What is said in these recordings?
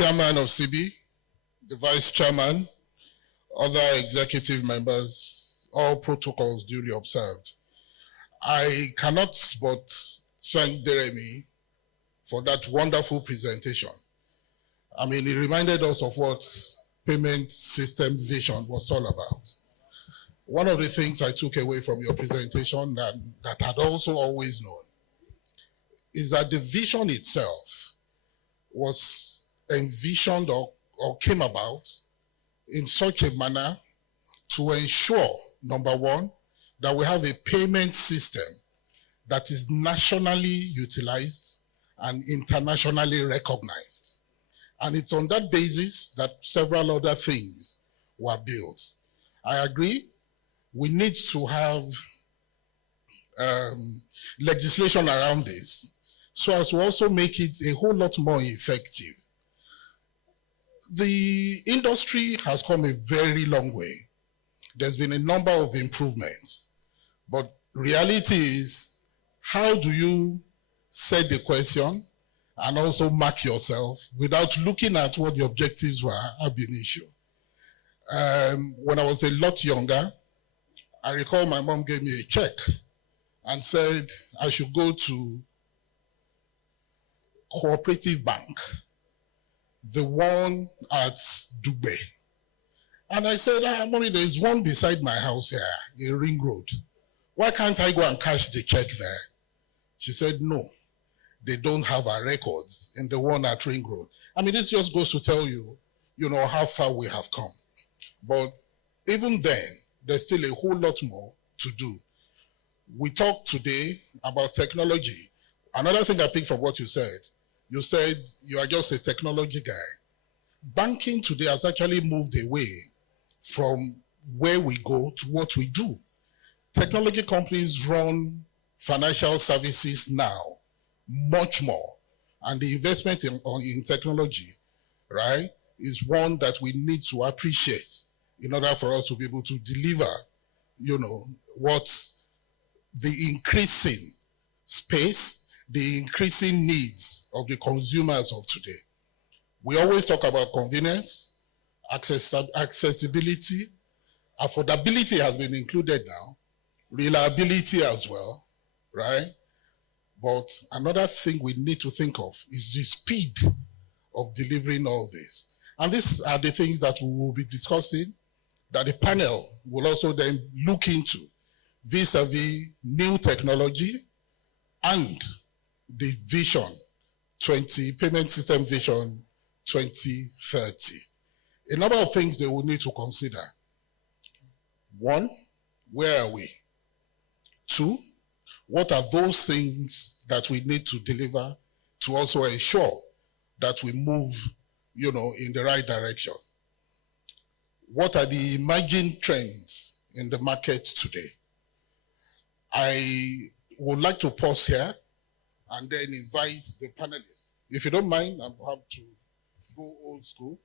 chairman of CB, the vice chairman, other executive members, all protocols duly observed. I cannot but thank Jeremy for that wonderful presentation. I mean, it reminded us of what payment system vision was all about. One of the things I took away from your presentation that I'd also always known is that the vision itself was envisioned or came about in such a manner to ensure, number one, that we have a payment system that is nationally utilized and internationally recognized. And it's on that basis that several other things were built. I agree, we need to have legislation around this so as to also make it a whole lot more effective. The industry has come a very long way. There's been a number of improvements, but reality is, how do you set the question and also mark yourself without looking at what the objectives were ab initio? When I was a lot younger, I recall my mom gave me a check and said I should go to Cooperative Bank, the one at Dugbe. And I said, Mommy, there's one beside my house here in Ring Road. Why can't I go and cash the check there? She said, no, they don't have our records in the one at Ring Road. I mean, this just goes to tell you, how far we have come. But even then, there's still a whole lot more to do. We talked today about technology. Another thing I picked from what you said you are just a technology guy. Banking today has actually moved away from where we go to what we do. Technology companies run financial services now much more. And the investment in technology, right, is one that we need to appreciate in order for us to be able to deliver, what's the increasing space, the increasing needs of the consumers of today. We always talk about convenience, accessibility, affordability has been included now, reliability as well, right? But another thing we need to think of is the speed of delivering all this. And these are the things that we will be discussing, that the panel will also then look into vis-a-vis new technology and the vision payment system vision 2030. A number of things they will need to consider. One, where are we? Two, what are those things that we need to deliver to also ensure that we move, in the right direction? What are the emerging trends in the market today? I would like to pause here and then invite the panelists. If you don't mind, I'll have to go old school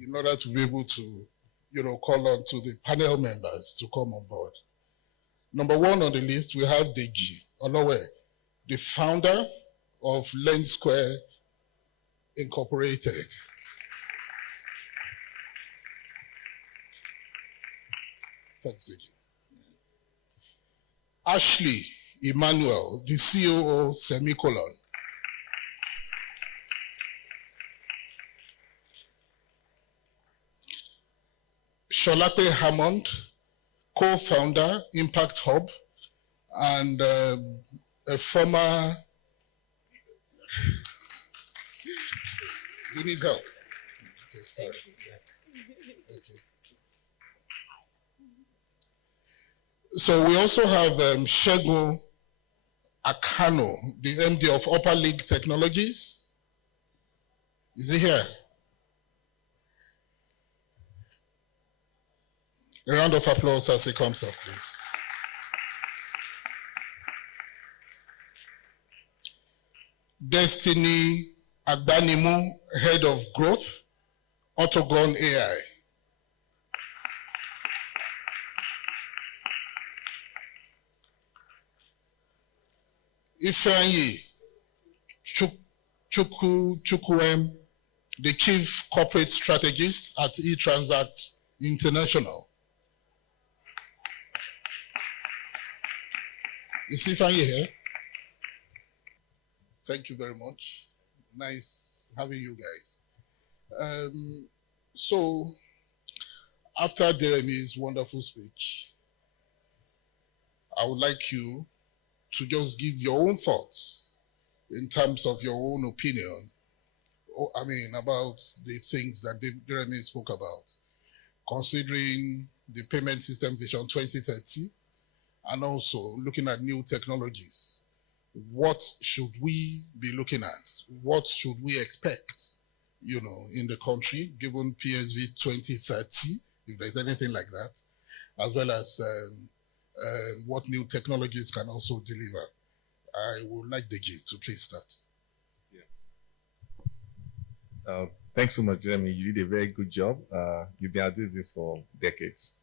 in order to be able to, call on to the panel members to come on board. Number one on the list, we have Deji Olowe, the founder of Lens Square Incorporated. Thanks, Deji. Ashley Emmanuel, the COO, semicolon. Sholape Hammond, co-founder, Impact Hub, and a former... You need help? Okay, sorry. Yeah. Okay. So we also have Shegun Akano, the MD of Upper League Technologies. Is he here? A round of applause as he comes up, please. Destiny Agbanimu, Head of Growth, Autogon AI. Ifeanyi Chukwuem, the Chief Corporate Strategist at eTransact International. Is Ifeanyi here? Thank you very much. Nice having you guys. So, after Deremi's wonderful speech, I would like you to just give your own thoughts in terms of your own opinion, about the things that Deremi spoke about, considering the Payment System Vision 2030, and also looking at new technologies. What should we be looking at? What should we expect, in the country, given PSV 2030, if there's anything like that, as well as what new technologies can also deliver? I would like Deji to please start. Yeah. Thanks so much, Jeremy. You did a very good job. You've been at this for decades.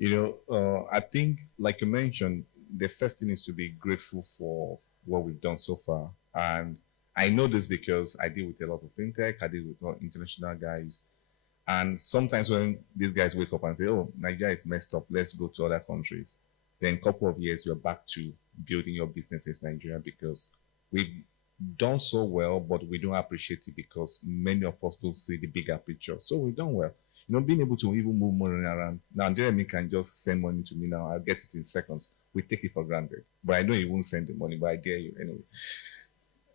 I think, like you mentioned, the first thing is to be grateful for what we've done so far. And I know this because I deal with a lot of fintech, I deal with a lot of international guys. And sometimes when these guys wake up and say, oh, Nigeria is messed up, let's go to other countries. Then a couple of years, you're back to building your business in Nigeria because we've done so well, but we don't appreciate it because many of us don't see the bigger picture. So we've done well. Being able to even move money around. Now, Jeremy can just send money to me now. I'll get it in seconds. We take it for granted. But I know he won't send the money, but I dare you anyway.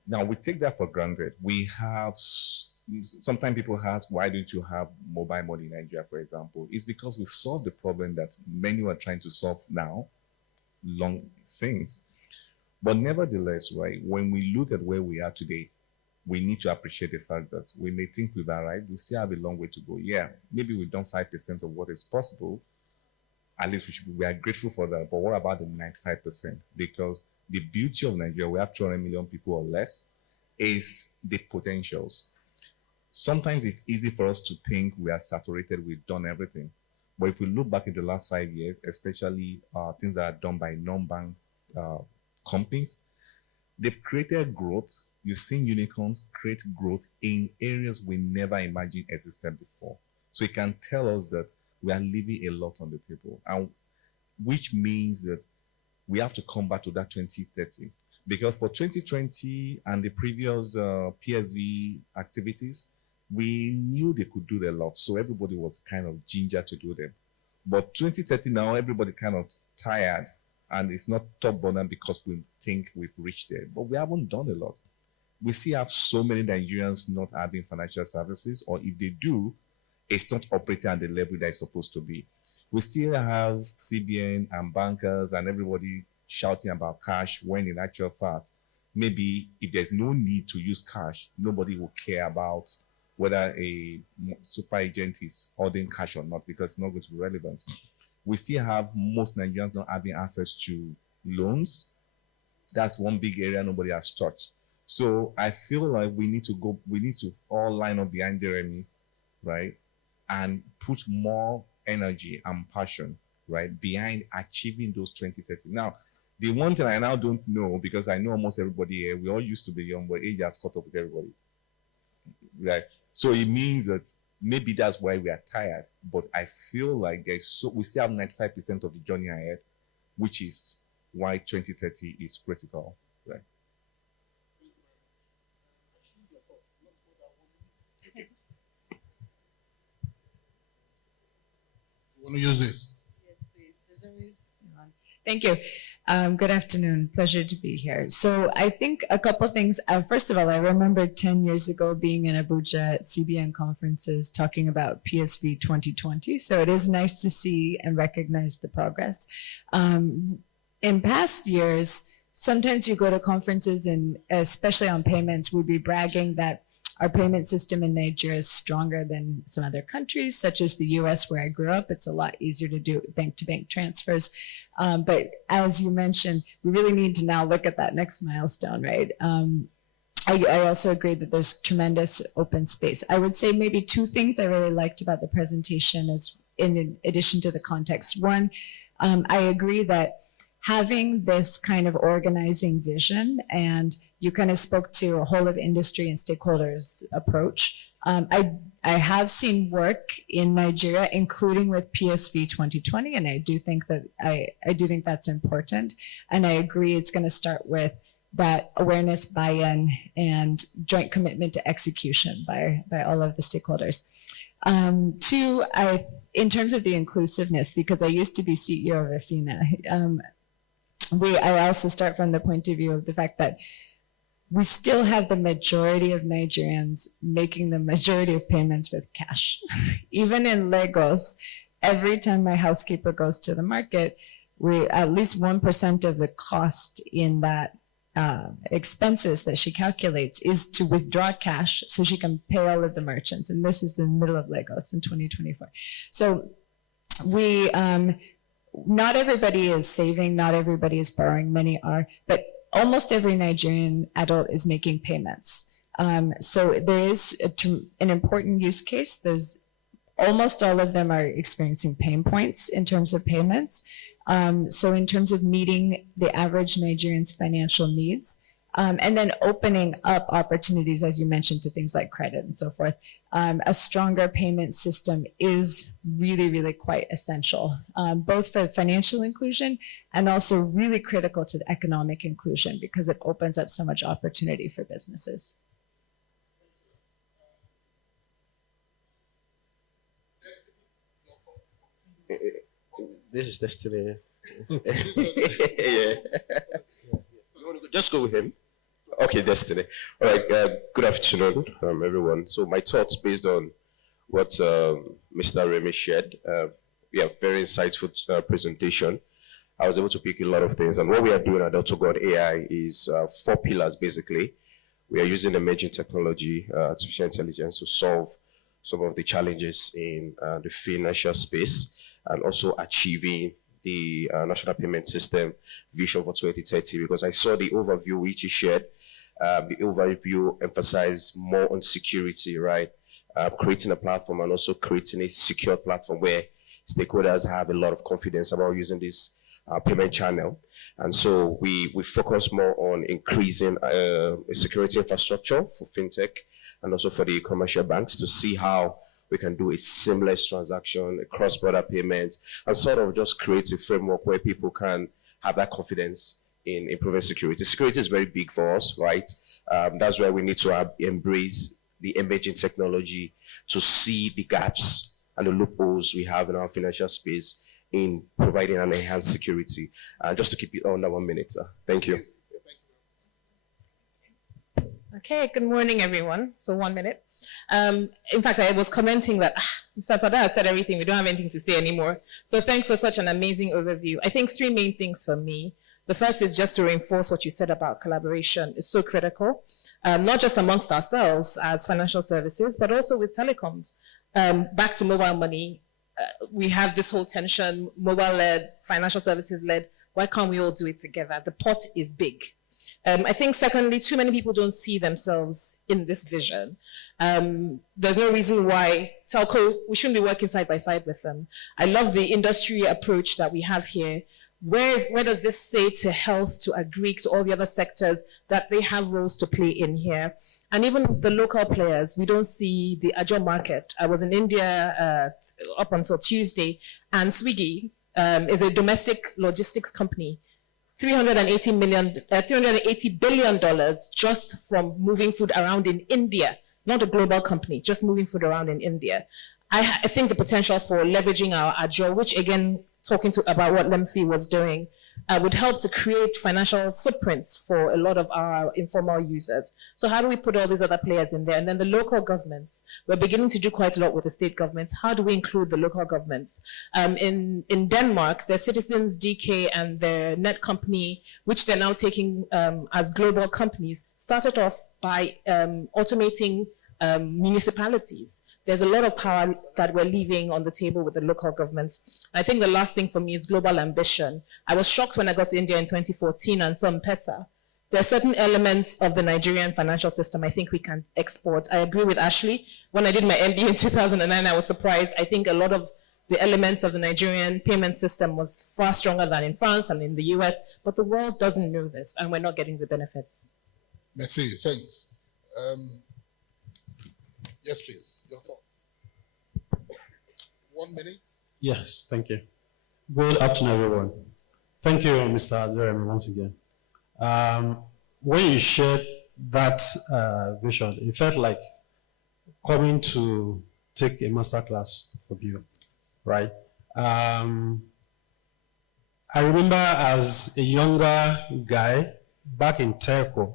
Now, we take that for granted. We have, sometimes people ask, why don't you have mobile money in Nigeria, for example? It's because we solved the problem that many are trying to solve now, long since. But nevertheless, right, when we look at where we are today, we need to appreciate the fact that we may think we've arrived, we still have a long way to go. Yeah, maybe we've done 5% of what is possible. At least we are grateful for that. But what about the 95%? Because the beauty of Nigeria, we have 200 million people or less, is the potentials. Sometimes it's easy for us to think we are saturated, we've done everything. But if we look back in the last 5 years, especially things that are done by non-bank companies, they've created growth. You've seen unicorns create growth in areas we never imagined existed before. So it can tell us that we are leaving a lot on the table, and which means that we have to come back to that 2030. Because for 2020 and the previous PSV activities, we knew they could do a lot. So everybody was kind of ginger to do them. But 2030 now, everybody's kind of tired, and it's not top burner because we think we've reached there. But we haven't done a lot. We still have so many Nigerians not having financial services, or if they do, it's not operating at the level that it's supposed to be. We still have CBN and bankers and everybody shouting about cash, when in actual fact, maybe if there's no need to use cash, nobody will care about whether a super agent is holding cash or not, because it's not going to be relevant. We still have most Nigerians not having access to loans. That's one big area nobody has touched. So I feel like we need to all line up behind Jeremy, right? And put more energy and passion, right, behind achieving those 2030. Now, the one thing I now don't know, because I know almost everybody here, we all used to be young, but age has caught up with everybody, right? So it means that maybe that's why we are tired, but I feel like we still have 95% of the journey ahead, which is why 2030 is critical, right? Want to use this? Yes, please. There's always one. Thank you. Good afternoon. Pleasure to be here. So I think a couple things. First of all, I remember 10 years ago being in Abuja at CBN conferences talking about PSV 2020. So it is nice to see and recognize the progress. In past years, sometimes you go to conferences and especially on payments, we'd be bragging that our payment system in Nigeria is stronger than some other countries, such as the US where I grew up. It's a lot easier to do bank-to-bank transfers. But as you mentioned, we really need to now look at that next milestone, right? I also agree that there's tremendous open space. I would say maybe two things I really liked about the presentation is in addition to the context. One, I agree that having this kind of organizing vision, and you kind of spoke to a whole of industry and stakeholders approach. I have seen work in Nigeria, including with PSV 2020, and I do think that's important. And I agree it's going to start with that awareness, buy-in, and joint commitment to execution by all of the stakeholders. Two, in terms of the inclusiveness, because I used to be CEO of Afina, I also start from the point of view of the fact that we still have the majority of Nigerians making the majority of payments with cash. Even in Lagos, every time my housekeeper goes to the market, at least 1% of the cost in that expenses that she calculates is to withdraw cash so she can pay all of the merchants. And this is the middle of Lagos in 2024. So not everybody is saving, not everybody is borrowing, many are, but almost every Nigerian adult is making payments. So there is an important use case. There's almost all of them are experiencing pain points in terms of payments. So in terms of meeting the average Nigerian's financial needs, and then opening up opportunities, as you mentioned, to things like credit and so forth. A stronger payment system is really, really quite essential, both for financial inclusion and also really critical to the economic inclusion because it opens up so much opportunity for businesses. This is Destiny. Yeah. Just go with him. Okay, Destiny. All right. Good afternoon, everyone. So my thoughts based on what Mr. Remy shared. Yeah, very insightful presentation. I was able to pick a lot of things. And what we are doing at AutoGod AI is 4 pillars, basically. We are using emerging technology, artificial intelligence, to solve some of the challenges in the financial space and also achieving the National Payment System vision for 2030, because I saw the overview which he shared. The overview emphasized more on security, right? Creating a platform and also creating a secure platform where stakeholders have a lot of confidence about using this payment channel. And so we focus more on increasing a security infrastructure for fintech and also for the commercial banks to see how we can do a seamless transaction, a cross-border payment, and sort of just create a framework where people can have that confidence in improving security. Security is very big for us, right? That's why we need to embrace the emerging technology to see the gaps and the loopholes we have in our financial space in providing an enhanced security. Just to keep it under 1 minute. Thank you. Okay, good morning, everyone. So 1 minute. In fact, I was commenting that Mr. Tada has said everything. We don't have anything to say anymore. So thanks for such an amazing overview. I think 3 main things for me. The first is just to reinforce what you said about collaboration. It's so critical, not just amongst ourselves as financial services, but also with telecoms. Back to mobile money, we have this whole tension, mobile-led, financial services-led. Why can't we all do it together? The pot is big. I think secondly, too many people don't see themselves in this vision. There's no reason why telco, we shouldn't be working side by side with them. I love the industry approach that we have here. Where does this say to health, to agri, to all the other sectors that they have roles to play in here? And even the local players, we don't see the agile market. I was in India up until Tuesday, and Swiggy is a domestic logistics company. $380 billion just from moving food around in India, not a global company, just moving food around in India. I think the potential for leveraging our agile, which again, talking about what Lemfi was doing, would help to create financial footprints for a lot of our informal users. So how do we put all these other players in there? And then the local governments, we're beginning to do quite a lot with the state governments. How do we include the local governments? In Denmark, their Citizens DK and their net company, which they're now taking as global companies, started off by automating municipalities. There's a lot of power that we're leaving on the table with the local governments. I think the last thing for me is global ambition. I was shocked when I got to India in 2014 and saw M-Pesa. There are certain elements of the Nigerian financial system I think we can export. I agree with Ashley. When I did my MBA in 2009, I was surprised. I think a lot of the elements of the Nigerian payment system was far stronger than in France and in the US, but the world doesn't know this, and we're not getting the benefits. Merci, thanks. Yes, please. Your thoughts. 1 minute. Yes, thank you. Good afternoon, everyone. Thank you, Mr. Jeremy, once again. When you shared that vision, it felt like coming to take a master class from you, right? I remember as a younger guy back in Telco,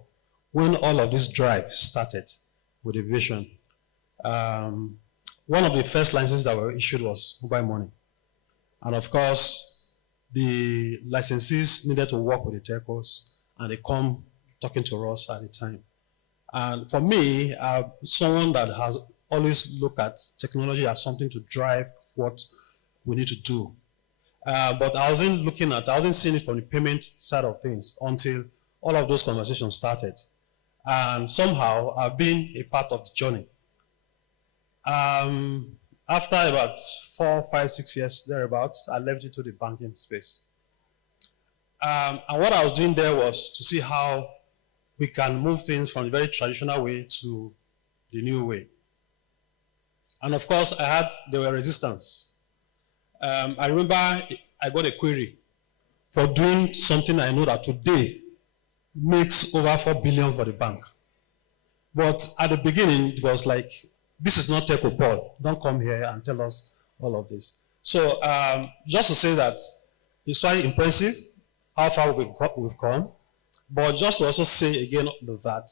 when all of this drive started with a vision, one of the first licenses that were issued was mobile money. And of course, the licensees needed to work with the telcos, and they come talking to us at the time. And for me, I'm someone that has always looked at technology as something to drive what we need to do. But I wasn't seeing it from the payment side of things until all of those conversations started. And somehow I've been a part of the journey. After about 4, 5, 6 years thereabouts, I left into the banking space. And what I was doing there was to see how we can move things from the very traditional way to the new way. And of course, there were resistance. I remember I got a query for doing something I know that today makes over 4 billion for the bank. But at the beginning, it was like, this is not Techopol. Don't come here and tell us all of this. So just to say that it's quite impressive how far we've come. But just to also say again that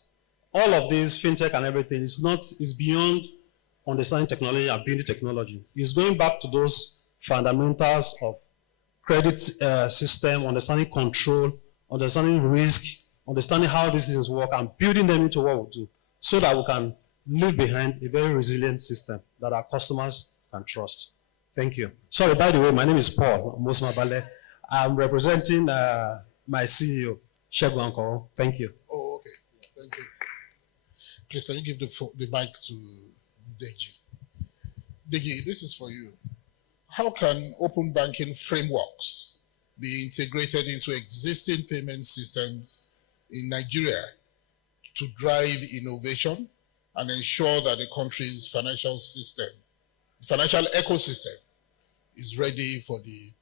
all of this fintech and everything is beyond understanding technology and building technology. It's going back to those fundamentals of credit system, understanding control, understanding risk, understanding how these things work, and building them into what we do, so that we can leave behind a very resilient system that our customers can trust. Thank you. Sorry, by the way, my name is Paul Mosmabale. I'm representing my CEO, Shegun Anko. Thank you. Oh, okay. Thank you. Please, can you give the mic to Deji? Deji, this is for you. How can open banking frameworks be integrated into existing payment systems in Nigeria to drive innovation and ensure that the country's financial ecosystem is ready for the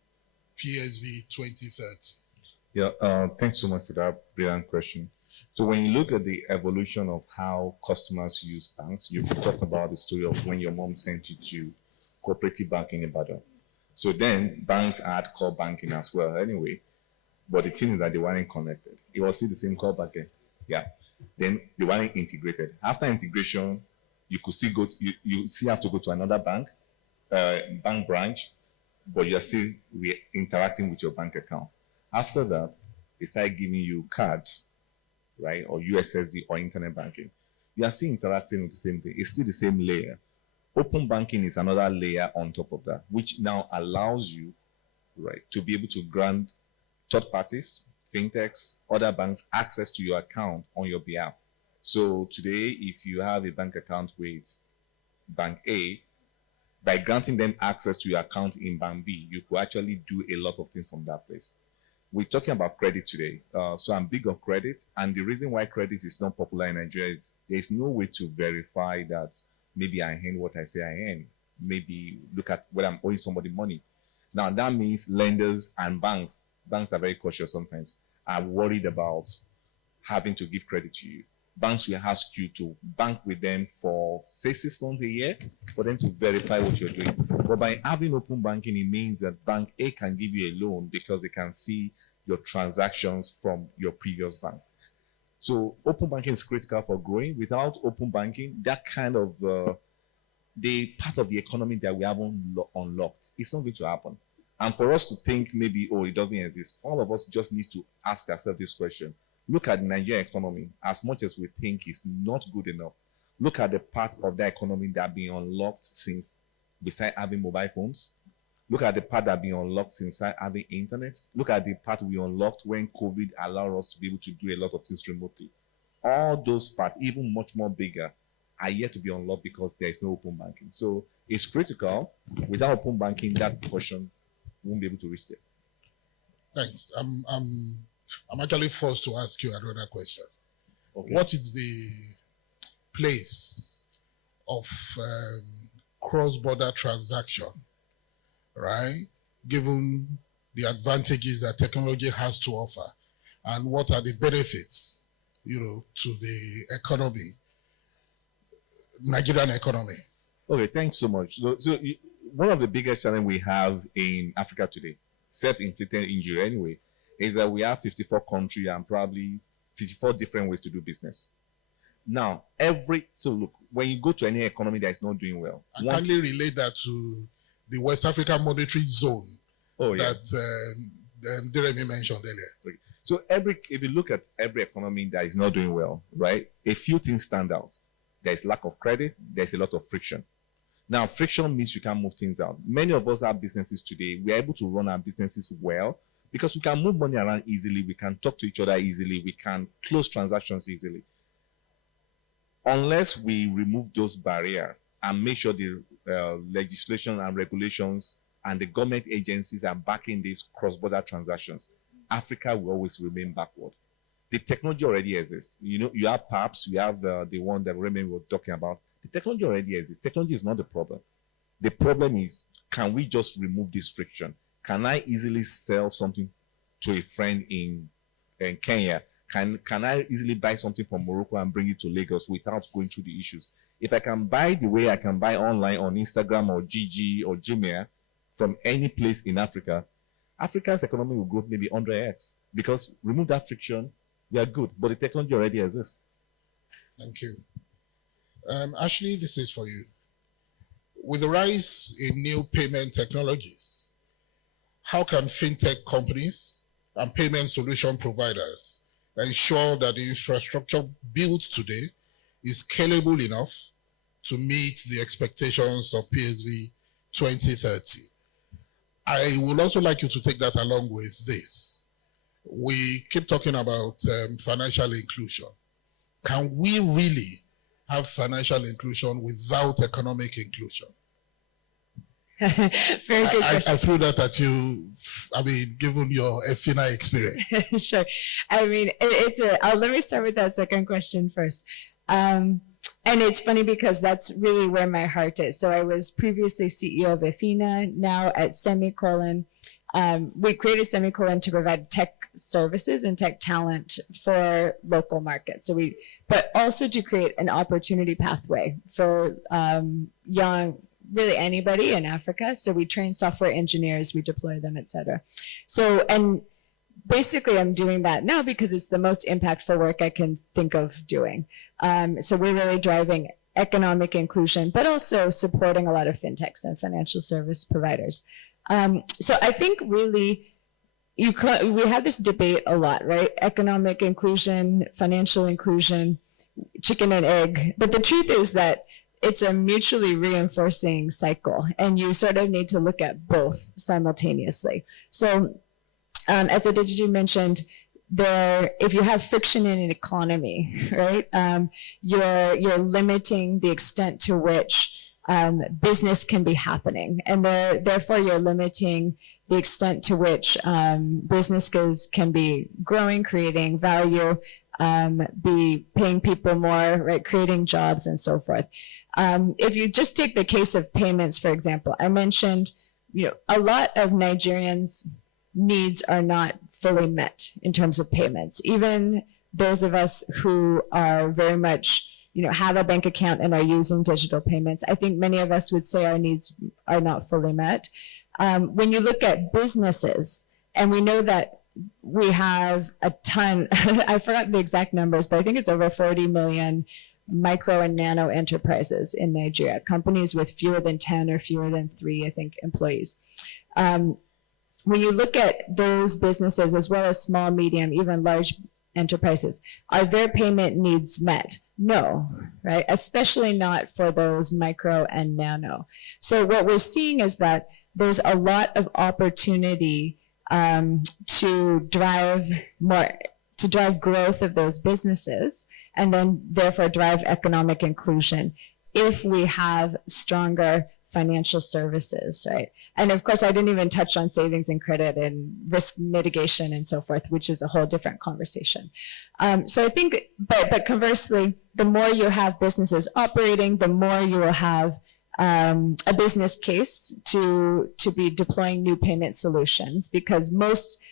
PSV 2030? Yeah, thanks so much for that brilliant question. So when you look at the evolution of how customers use banks, you've talked about the story of when your mom sent you to cooperative banking in Ibadan. So then banks had core banking as well anyway, but the thing is that they weren't connected. It was still the same core banking. Yeah. Then they weren't integrated. After integration, you could still you still have to go to another bank branch, but you're still interacting with your bank account. After that, they start giving you cards, right, or USSD or internet banking. You are still interacting with the same thing. It's still the same layer. Open banking is another layer on top of that, which now allows you, right, to be able to grant third parties, fintechs, other banks access to your account on your behalf. So today, if you have a bank account with Bank A, by granting them access to your account in Bank B, you could actually do a lot of things from that place. We're talking about credit today. So I'm big on credit. And the reason why credit is not popular in Nigeria is there's no way to verify that maybe I earn what I say I earn. Maybe look at whether I'm owing somebody money. Now that means lenders and banks are very cautious sometimes, are worried about having to give credit to you. Banks will ask you to bank with them for, say, 6 months a year for them to verify what you're doing. But by having open banking, it means that Bank A can give you a loan because they can see your transactions from your previous banks. So open banking is critical for growing. Without open banking, that kind of the part of the economy that we haven't unlocked, it's not going to happen. And for us to think maybe, oh, it doesn't exist, all of us just need to ask ourselves this question. Look at the Nigerian economy. As much as we think it's not good enough, look at the part of the economy that has been unlocked since we started having mobile phones. Look at the part that has been unlocked since we started having internet. Look at the part we unlocked when COVID allowed us to be able to do a lot of things remotely. All those parts, even much more bigger, are yet to be unlocked because there is no open banking. So it's critical. Without open banking, that portion won't be able to reach there. Thanks. I'm actually forced to ask you another question. Okay. What is the place of cross-border transaction, right? Given the advantages that technology has to offer, and what are the benefits, to the economy, Nigerian economy. Okay, thanks so much. One of the biggest challenges we have in Africa today, self-inflicted injury anyway, is that we have 54 countries and probably 54 different ways to do business. Now, look, when you go to any economy that is not doing well, I kindly relate that to the West African Monetary Zone that Jeremy mentioned earlier. So if you look at every economy that is not doing well, right, a few things stand out. There's lack of credit, there's a lot of friction. Now, friction means you can't move things out. Many of us have businesses today. We are able to run our businesses well because we can move money around easily, we can talk to each other easily, we can close transactions easily. Unless we remove those barriers and make sure the legislation and regulations and the government agencies are backing these cross-border transactions, Africa will always remain backward. The technology already exists. You have PAPS, you have the one that Remy was talking about. The technology already exists. Technology is not the problem. The problem is, can we just remove this friction? Can I easily sell something to a friend in Kenya? Can I easily buy something from Morocco and bring it to Lagos without going through the issues? If I can buy the way I can buy online on Instagram or GG or Gmail from any place in Africa, Africa's economy will grow maybe 100x because remove that friction, we are good, but the technology already exists. Thank you. Ashley, this is for you. With the rise in new payment technologies, how can fintech companies and payment solution providers ensure that the infrastructure built today is scalable enough to meet the expectations of PSV 2030? I would also like you to take that along with this. We keep talking about financial inclusion. Can we really have financial inclusion without economic inclusion? Very good question. I threw that at you, given your FINA experience. Sure. Let me start with that second question first. And it's funny because that's really where my heart is. So I was previously CEO of EFINA, now at CeBIH. We created CeBIH to provide tech services and tech talent for local markets. But also to create an opportunity pathway for young, really anybody in Africa. So we train software engineers, we deploy them, et cetera. And basically I'm doing that now because it's the most impactful work I can think of doing. So we're really driving economic inclusion, but also supporting a lot of fintechs and financial service providers. So I think really we have this debate a lot, right? Economic inclusion, financial inclusion, chicken and egg. But the truth is that it's a mutually reinforcing cycle, and you sort of need to look at both simultaneously. So as Adeji mentioned, if you have friction in an economy, right, you're limiting the extent to which business can be happening, and therefore you're limiting the extent to which businesses can be growing, creating value, be paying people more, right, creating jobs and so forth. If you just take the case of payments, for example, I mentioned, a lot of Nigerians' needs are not fully met in terms of payments. Even those of us who are very much, have a bank account and are using digital payments, I think many of us would say our needs are not fully met. When you look at businesses, and we know that we have a ton, I forgot the exact numbers, but I think it's over 40 million micro and nano enterprises in Nigeria, companies with fewer than 10 or fewer than 3, I think, employees. When you look at those businesses, as well as small, medium, even large enterprises, are their payment needs met? No, right? Especially not for those micro and nano. So what we're seeing is that there's a lot of opportunity to drive growth of those businesses, and then therefore drive economic inclusion if we have stronger financial services, right? And of course, I didn't even touch on savings and credit and risk mitigation and so forth, which is a whole different conversation. So I think, but conversely, the more you have businesses operating, the more you will have a business case to be deploying new payment solutions, because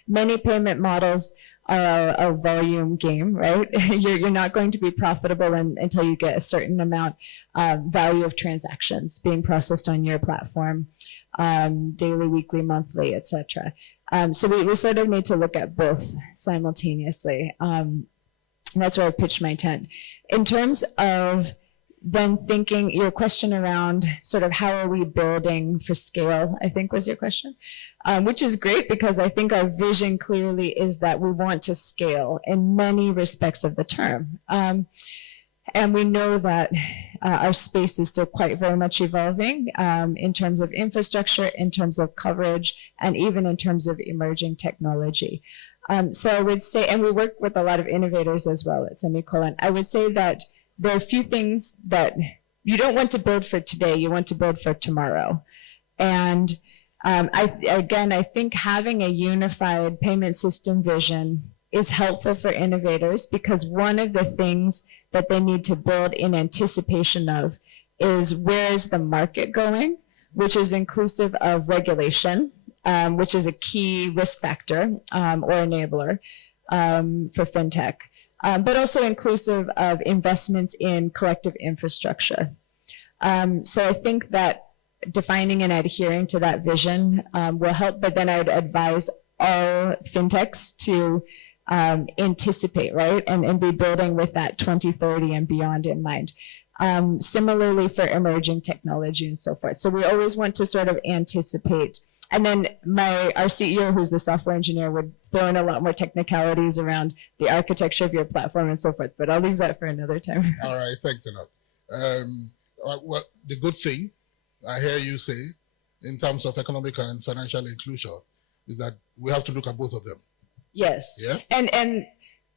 many payment models are a volume game, right? You're not going to be profitable until you get a certain amount value of transactions being processed on your platform, daily, weekly, monthly, etc. So we sort of need to look at both simultaneously. That's where I pitched my tent. In terms of then thinking, your question around sort of how are we building for scale, I think was your question, which is great, because I think our vision clearly is that we want to scale in many respects of the term. And we know that our space is still quite very much evolving in terms of infrastructure, in terms of coverage, and even in terms of emerging technology. So I would say, and we work with a lot of innovators as well at CeBIH. I would say that there are a few things that you don't want to build for today, you want to build for tomorrow. And I think having a unified payment system vision is helpful for innovators, because one of the things that they need to build in anticipation of is where is the market going, which is inclusive of regulation, which is a key risk factor or enabler for fintech. But also inclusive of investments in collective infrastructure. So I think that defining and adhering to that vision will help, but then I would advise all fintechs to anticipate, right? And be building with that 2030 and beyond in mind. Similarly for emerging technology and so forth. So we always want to sort of anticipate. And then our CEO, who's the software engineer, would throw in a lot more technicalities around the architecture of your platform and so forth. But I'll leave that for another time. All right, thanks a lot. Well, the good thing I hear you say in terms of economic and financial inclusion is that we have to look at both of them. Yes. Yeah. And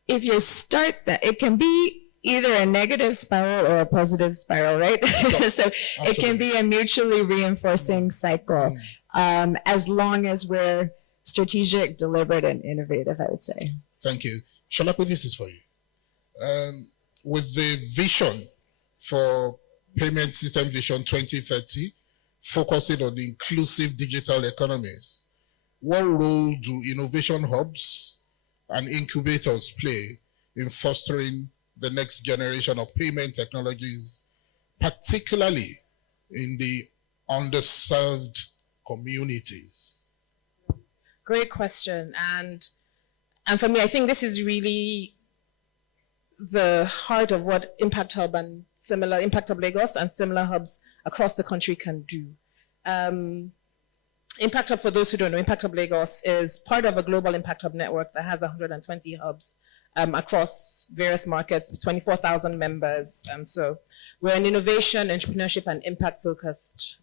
if you start that, it can be either a negative spiral or a positive spiral, right? So it can be a mutually reinforcing cycle. As long as we're strategic, deliberate, and innovative, I would say. Thank you. Shalapi, this is for you. With the vision for Payment System Vision 2030, focusing on inclusive digital economies, what role do innovation hubs and incubators play in fostering the next generation of payment technologies, particularly in the underserved communities? Great question. And for me, I think this is really the heart of what Impact Hub and similar Impact Hub Lagos and similar hubs across the country can do. Impact Hub, for those who don't know, Impact Hub Lagos is part of a global Impact Hub network that has 120 hubs across various markets, 24,000 members. So we're an innovation, entrepreneurship, and impact-focused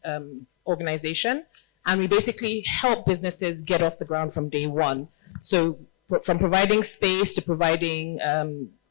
organization. And we basically help businesses get off the ground from day one. So from providing space to providing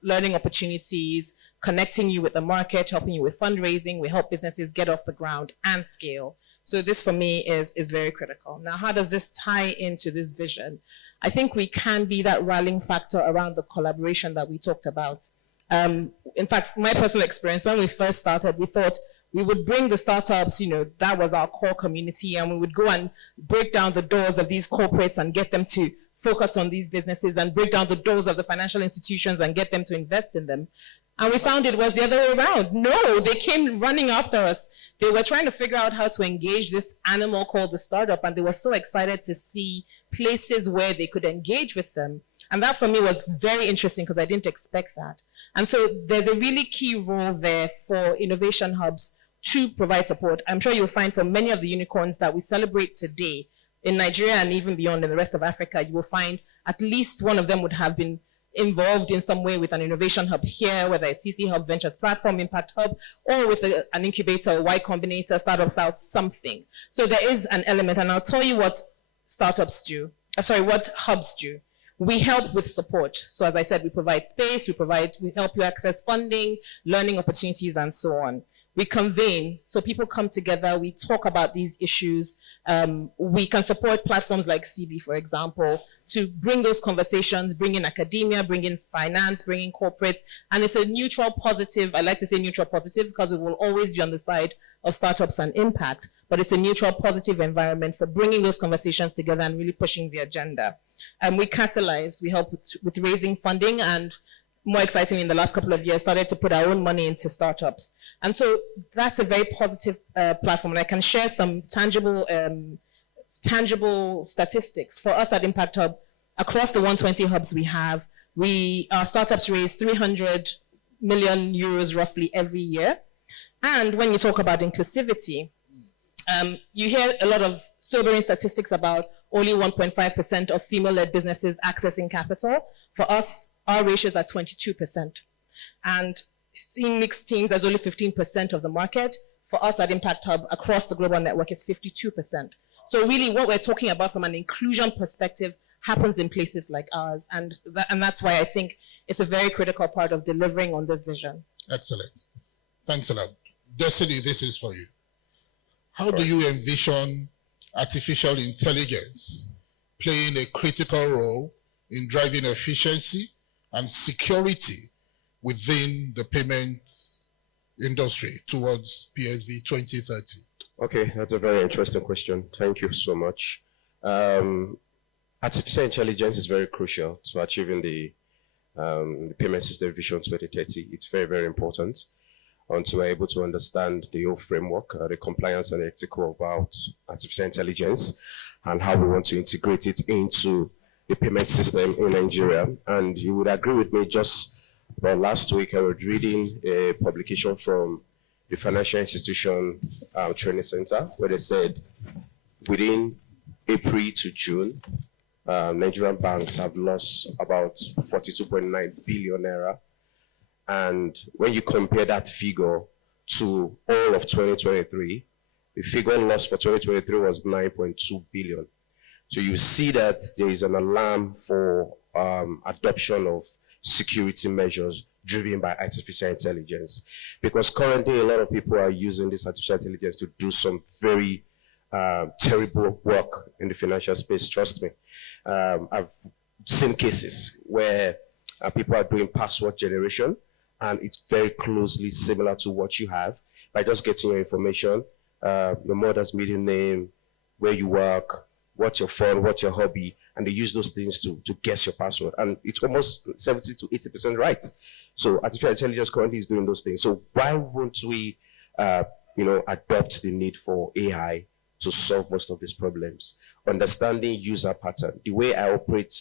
learning opportunities, connecting you with the market, helping you with fundraising, we help businesses get off the ground and scale. So this for me is very critical. Now, how does this tie into this vision? I think we can be that rallying factor around the collaboration that we talked about. In fact, my personal experience, when we first started, we thought we would bring the startups, that was our core community, and we would go and break down the doors of these corporates and get them to focus on these businesses and break down the doors of the financial institutions and get them to invest in them. And we found it was the other way around. No, they came running after us. They were trying to figure out how to engage this animal called the startup, and they were so excited to see places where they could engage with them. And that for me was very interesting because I didn't expect that. And so there's a really key role there for innovation hubs to provide support. I'm sure you'll find for many of the unicorns that we celebrate today in Nigeria and even beyond in the rest of Africa, you will find at least one of them would have been involved in some way with an innovation hub here, whether it's CC Hub, Ventures Platform, Impact Hub, or with an incubator, Y Combinator, Startup South, something. So there is an element, and I'll tell you what what hubs do. We help with support. So as I said, we provide space, we help you access funding, learning opportunities, and so on. we convene, so people come together, we talk about these issues. We can support platforms like CeBIH, for example, to bring those conversations, bring in academia, bring in finance, bring in corporates, and it's a neutral positive. I like to say neutral positive because we will always be on the side of startups and impact, but it's a neutral positive environment for bringing those conversations together and really pushing the agenda. We catalyze, we help with raising funding, and more exciting, in the last couple of years, started to put our own money into startups. And so that's a very positive platform. And I can share some tangible statistics. For us at Impact Hub, across the 120 hubs we have, our startups raise 300 million euros roughly every year. And when you talk about inclusivity, you hear a lot of sobering statistics about only 1.5% of female-led businesses accessing capital. For us, our ratios are 22%. And seeing mixed teams as only 15% of the market, for us at Impact Hub across the global network is 52%. So really what we're talking about from an inclusion perspective happens in places like ours. And that's why I think it's a very critical part of delivering on this vision. Excellent. Thanks a lot. Destiny, this is for you. How do you envision artificial intelligence playing a critical role in driving efficiency and security within the payments industry towards PSV 2030? Okay, that's a very interesting question. Thank you so much. Artificial intelligence is very crucial to achieving the payment system vision 2030. It's very, very important until we're able to understand the whole framework, the compliance and the ethical about artificial intelligence and how we want to integrate it into the payment system in Nigeria. And you would agree with me, just about last week I was reading a publication from the Financial Institution Training Center, where they said within April to June, Nigerian banks have lost about 42.9 billion naira. And when you compare that figure to all of 2023, the figure lost for 2023 was 9.2 billion. So you see that there is an alarm for adoption of security measures driven by artificial intelligence. Because currently a lot of people are using this artificial intelligence to do some very terrible work in the financial space, trust me. I've seen cases where people are doing password generation, and it's very closely similar to what you have by just getting your information, your mother's maiden name, where you work, what's your phone, what's your hobby, and they use those things to guess your password. And it's almost 70 to 80% right. So artificial intelligence currently is doing those things. So why won't we, adopt the need for AI to solve most of these problems? Understanding user pattern. The way I operate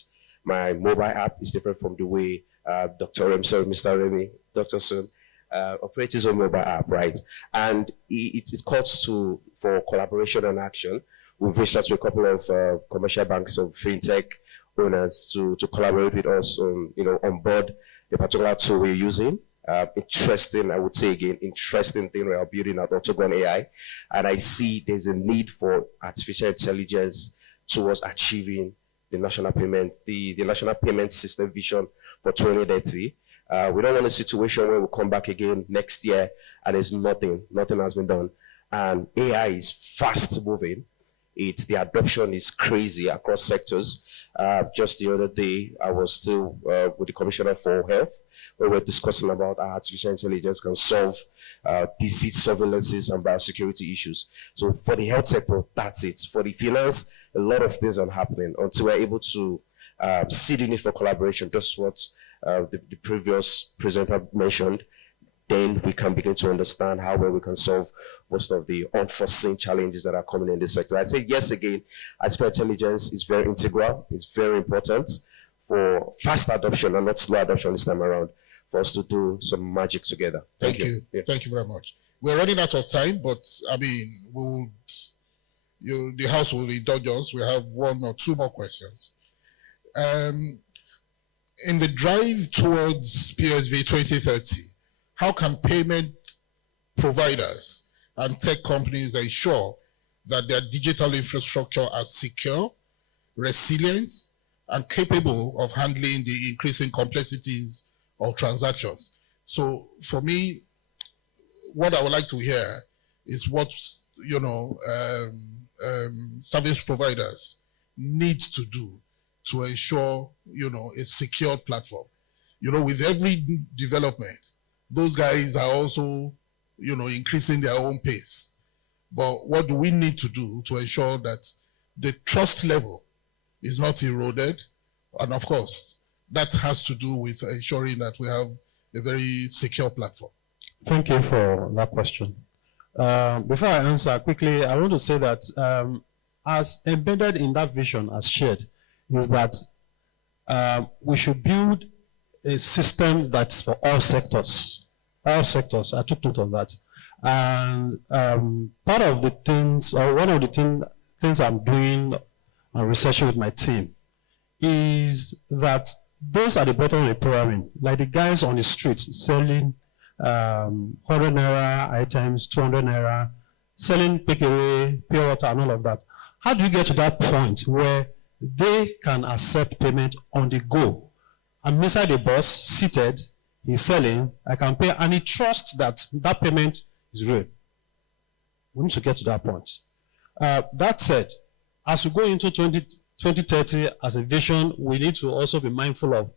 my mobile app is different from the way Mr. Remy, Dr. Sun, operates his own mobile app, right? And it calls for collaboration and action. We've reached out to a couple of commercial banks of fintech owners to collaborate with us on board the particular tool we're using. Interesting, I would say again, interesting thing we are building at Autogon AI. And I see there's a need for artificial intelligence towards achieving the national payment system vision for 2030. We don't want a situation where we come back again next year and there's nothing has been done. And AI is fast moving. The adoption is crazy across sectors. Just the other day, I was still with the Commissioner for Health, where we're discussing about how artificial intelligence can solve disease surveillances and biosecurity issues. So for the health sector, that's it. For the finance, a lot of things are happening until we're able to see the need for collaboration, just what the previous presenter mentioned. Then we can begin to understand how well we can solve most of the unforeseen challenges that are coming in this sector. I say yes again, artificial intelligence is very integral, it's very important for fast adoption and not slow adoption this time around, for us to do some magic together. Thank you. Yeah. Thank you very much. We're running out of time, but I mean, the House will indulge us. We have one or two more questions. In the drive towards PSV 2030, how can payment providers and tech companies ensure that their digital infrastructure are secure, resilient, and capable of handling the increasing complexities of transactions? So for me, what I would like to hear is what, service providers need to do to ensure, a secure platform. With every development, those guys are also, increasing their own pace. But what do we need to do to ensure that the trust level is not eroded? And of course, that has to do with ensuring that we have a very secure platform. Thank you for that question. Before I answer quickly, I want to say that as embedded in that vision as shared is that we should build a system that's for all sectors. All sectors, I took note of that. And part of the things, or one of the things I'm doing and researching with my team is that those at the bottom of the pyramid, like the guys on the street selling 100 naira items, 200 naira, selling takeaway, pure water, and all of that. How do you get to that point where they can accept payment on the go? I'm inside the bus, seated, he's selling, I can pay, and he trusts that that payment is real. We need to get to that point. That said, as we go into 2030 as a vision, we need to also be mindful of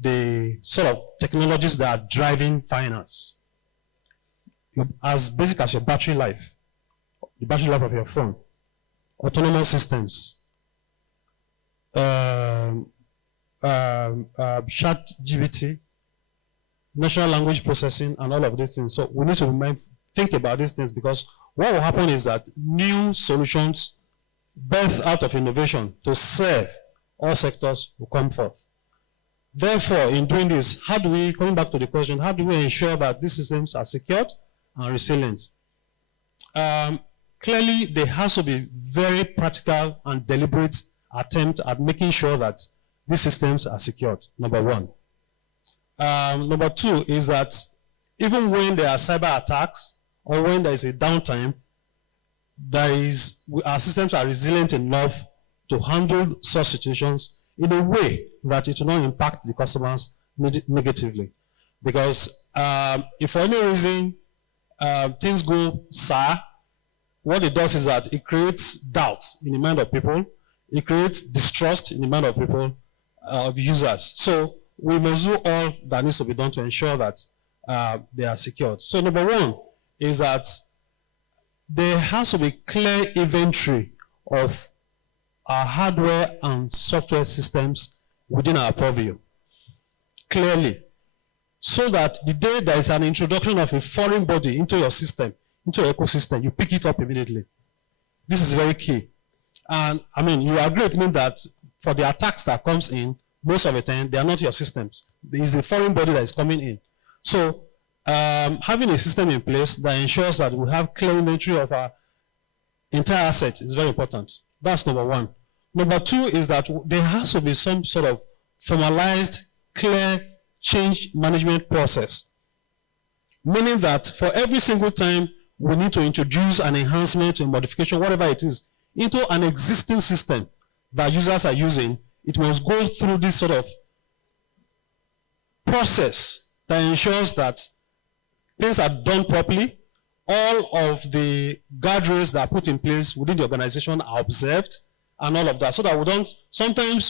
the sort of technologies that are driving finance. As basic as your battery life, the battery life of your phone, autonomous systems, ChatGPT, natural language processing, and all of these things. So we need to think about these things, because what will happen is that new solutions birth out of innovation to serve all sectors will come forth. Therefore, in doing this, coming back to the question, how do we ensure that these systems are secured and resilient? Clearly, there has to be very practical and deliberate attempt at making sure that these systems are secured, number one. Number two is that even when there are cyber attacks or when there is a downtime, our systems are resilient enough to handle such situations in a way that it will not impact the customers negatively. Because if for any reason things go sour, what it does is that it creates doubt in the mind of people. It creates distrust in the mind of people, of users. So we must do all that needs to be done to ensure that they are secured. So number one is that there has to be clear inventory of our hardware and software systems within our purview. Clearly. So that the day there is an introduction of a foreign body into your system, into your ecosystem, you pick it up immediately. This is very key. And I mean, you agree with me that for the attacks that comes in, most of the time, they are not your systems. There is a foreign body that is coming in. So having a system in place that ensures that we have clear inventory of our entire assets is very important. That's number one. Number two is that there has to be some sort of formalized, clear change management process. Meaning that for every single time we need to introduce an enhancement or modification, whatever it is, into an existing system that users are using, it must go through this sort of process that ensures that things are done properly, all of the guardrails that are put in place within the organization are observed, and all of that, so that we don't, sometimes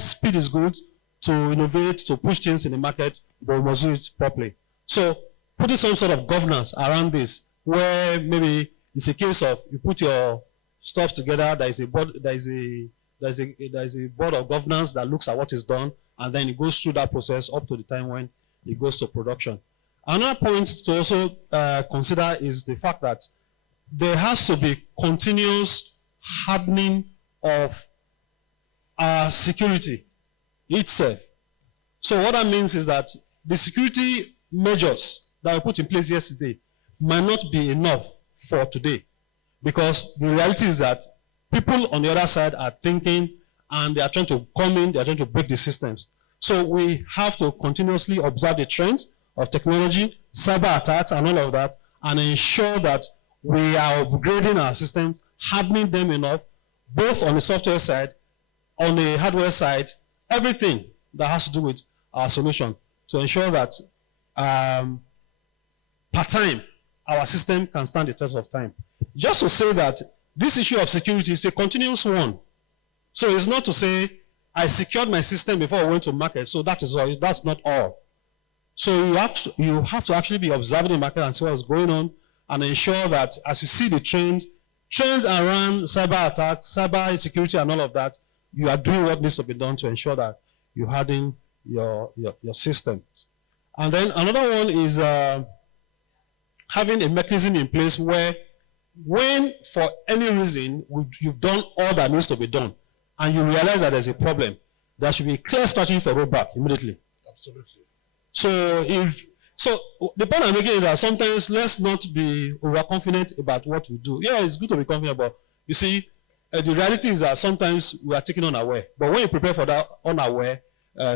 speed is good to innovate, to push things in the market, but we must do it properly. So putting some sort of governance around this, where maybe it's a case of you put your stuff together, there is a board, there is a board of governance that looks at what is done, and then it goes through that process up to the time when it goes to production. Another point to also consider is the fact that there has to be continuous hardening of our security itself. So what that means is that the security measures that were put in place yesterday might not be enough for today, because the reality is that people on the other side are thinking and they are trying to come in, they are trying to break the systems. So we have to continuously observe the trends of technology, cyber attacks, and all of that, and ensure that we are upgrading our system, hardening them enough, both on the software side, on the hardware side, everything that has to do with our solution, to ensure that per time, our system can stand the test of time. Just to say that this issue of security is a continuous one. So it's not to say I secured my system before I went to market, so that is all. That's not all. So you have to actually be observing the market and see what's going on and ensure that as you see the trends around cyber attacks, cyber insecurity and all of that, you are doing what needs to be done to ensure that you harden your systems. And then another one is having a mechanism in place where when for any reason you've done all that needs to be done and you realize that there's a problem, there should be a clear strategy for rollback immediately. Absolutely. So the point I'm making is that sometimes let's not be overconfident about what we do. Yeah, it's good to be confident, but you see, the reality is that sometimes we are taken unaware. But when you prepare for that unaware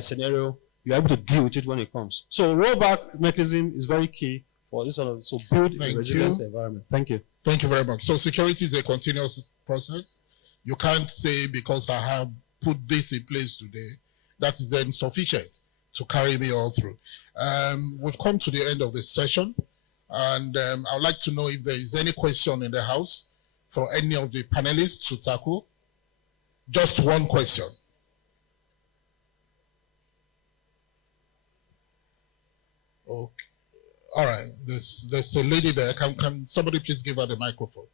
scenario, you're able to deal with it when it comes. So rollback mechanism is very key for this sort of, so build a resilient environment. Thank you. Thank you very much. So security is a continuous process. You can't say because I have put this in place today, that is then sufficient to carry me all through. We've come to the end of this session, and I would like to know if there is any question in the house for any of the panelists to tackle. Just one question. Okay. All right. There's a lady there. Can somebody please give her the microphone?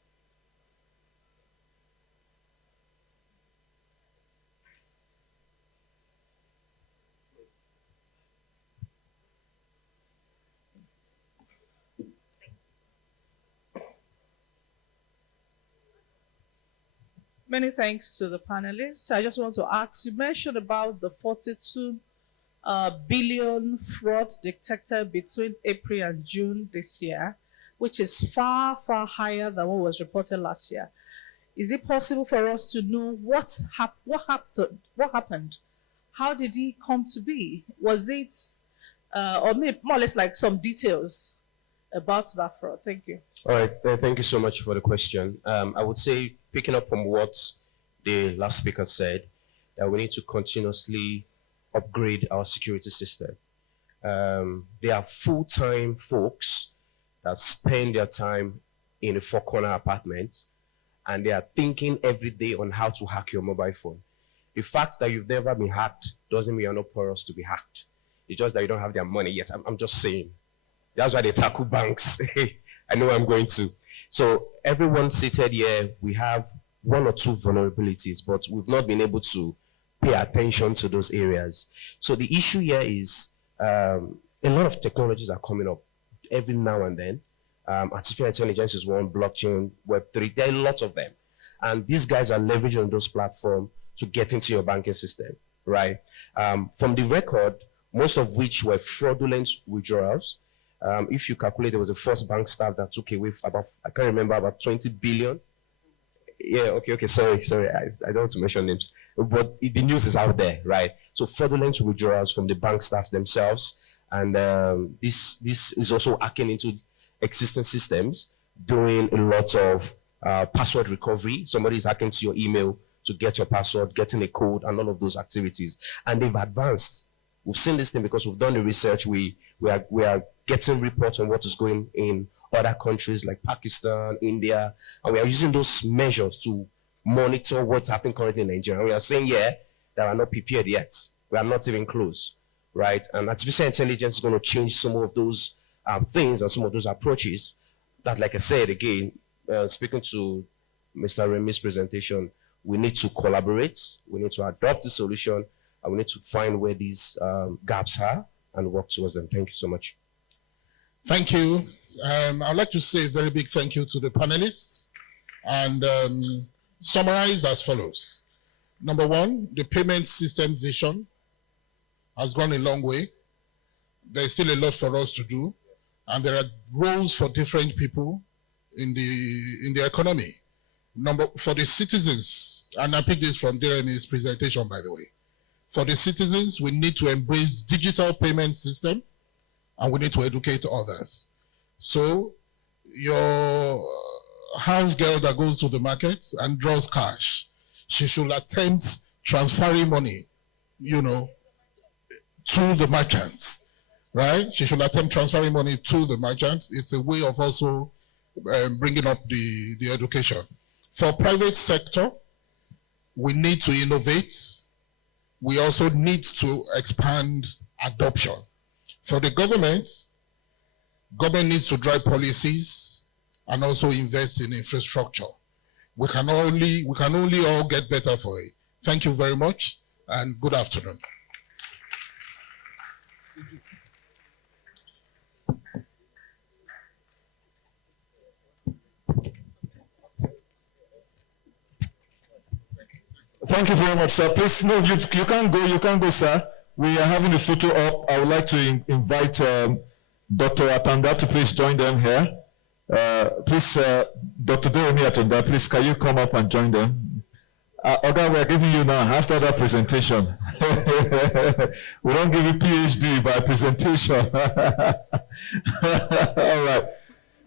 Many thanks to the panelists. I just want to ask, you mentioned about the 42 billion fraud detected between April and June this year, which is far, far higher than what was reported last year. Is it possible for us to know what happened? How did it come to be? Was it, or maybe more or less like some details about that fraud? Thank you. All right, thank you so much for the question. I would say, picking up from what the last speaker said, that we need to continuously upgrade our security system. There are full-time folks that spend their time in a four-corner apartment, and they are thinking every day on how to hack your mobile phone. The fact that you've never been hacked doesn't mean you're not porous to be hacked. It's just that you don't have their money yet. I'm just saying. That's why they tackle banks. I know I'm going to. So everyone seated here, we have one or two vulnerabilities, but we've not been able to pay attention to those areas. So the issue here is a lot of technologies are coming up every now and then. Artificial intelligence is one, blockchain, Web3, there are lots of them. And these guys are leveraging on those platforms to get into your banking system, right? From the record, most of which were fraudulent withdrawals. If you calculate, there was a first bank staff that took away about, I can't remember, about 20 billion. Yeah, okay, sorry. I don't want to mention names, but the news is out there, right? So fraudulent withdrawals from the bank staff themselves. And this is also hacking into existing systems, doing a lot of password recovery. Somebody is hacking to your email to get your password, getting a code, and all of those activities. And they've advanced. We've seen this thing because we've done the research. We are getting reports on what is going in other countries like Pakistan, India, and we are using those measures to monitor what's happening currently in Nigeria. We are saying, yeah, that are not prepared yet. We are not even close, right? And artificial intelligence is going to change some of those things and some of those approaches. That, like I said again, speaking to Mr. Remi's presentation, we need to collaborate, we need to adopt the solution, and we need to find where these gaps are and work towards them. Thank you so much. Thank you. I'd like to say a very big thank you to the panelists and summarize as follows. Number one, the payment system vision has gone a long way. There's still a lot for us to do, and there are roles for different people in the economy. For the citizens, and I picked this from Jeremy's presentation, by the way. For the citizens, we need to embrace digital payment system, and we need to educate others. So your house girl that goes to the market and draws cash, she should attempt transferring money, through the merchants. right? She should attempt transferring money to the merchants. It's a way of also bringing up the education. For private sector, we need to innovate. We also need to expand adoption. For the government needs to drive policies and also invest in infrastructure. We can only all get better for it. Thank you very much and good afternoon. Thank you very much, sir. Please, no, you can't go, sir. We are having the photo up. I would like to invite Dr. Atanda to please join them here. Please, Dr. Doremi Atanda, please, can you come up and join them? Oga, we are giving you now after that presentation. We don't give you PhD by presentation. All right.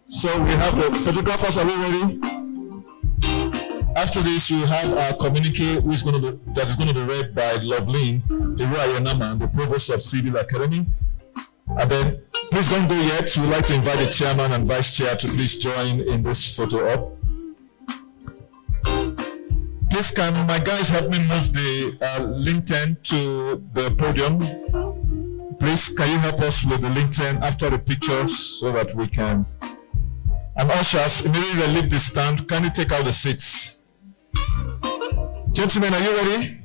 So we have the photographers. Are we ready? After this, we have our communique that is going to be read by Loveline Irayanama, the provost of CeBIH Academy. And then, please don't go yet. We'd like to invite the chairman and vice chair to please join in this photo op. Please, can my guys help me move the LinkedIn to the podium? Please, can you help us with the LinkedIn after the pictures so that we can... And ushers, immediately leave the stand. Can you take out the seats? Gentlemen, are you ready?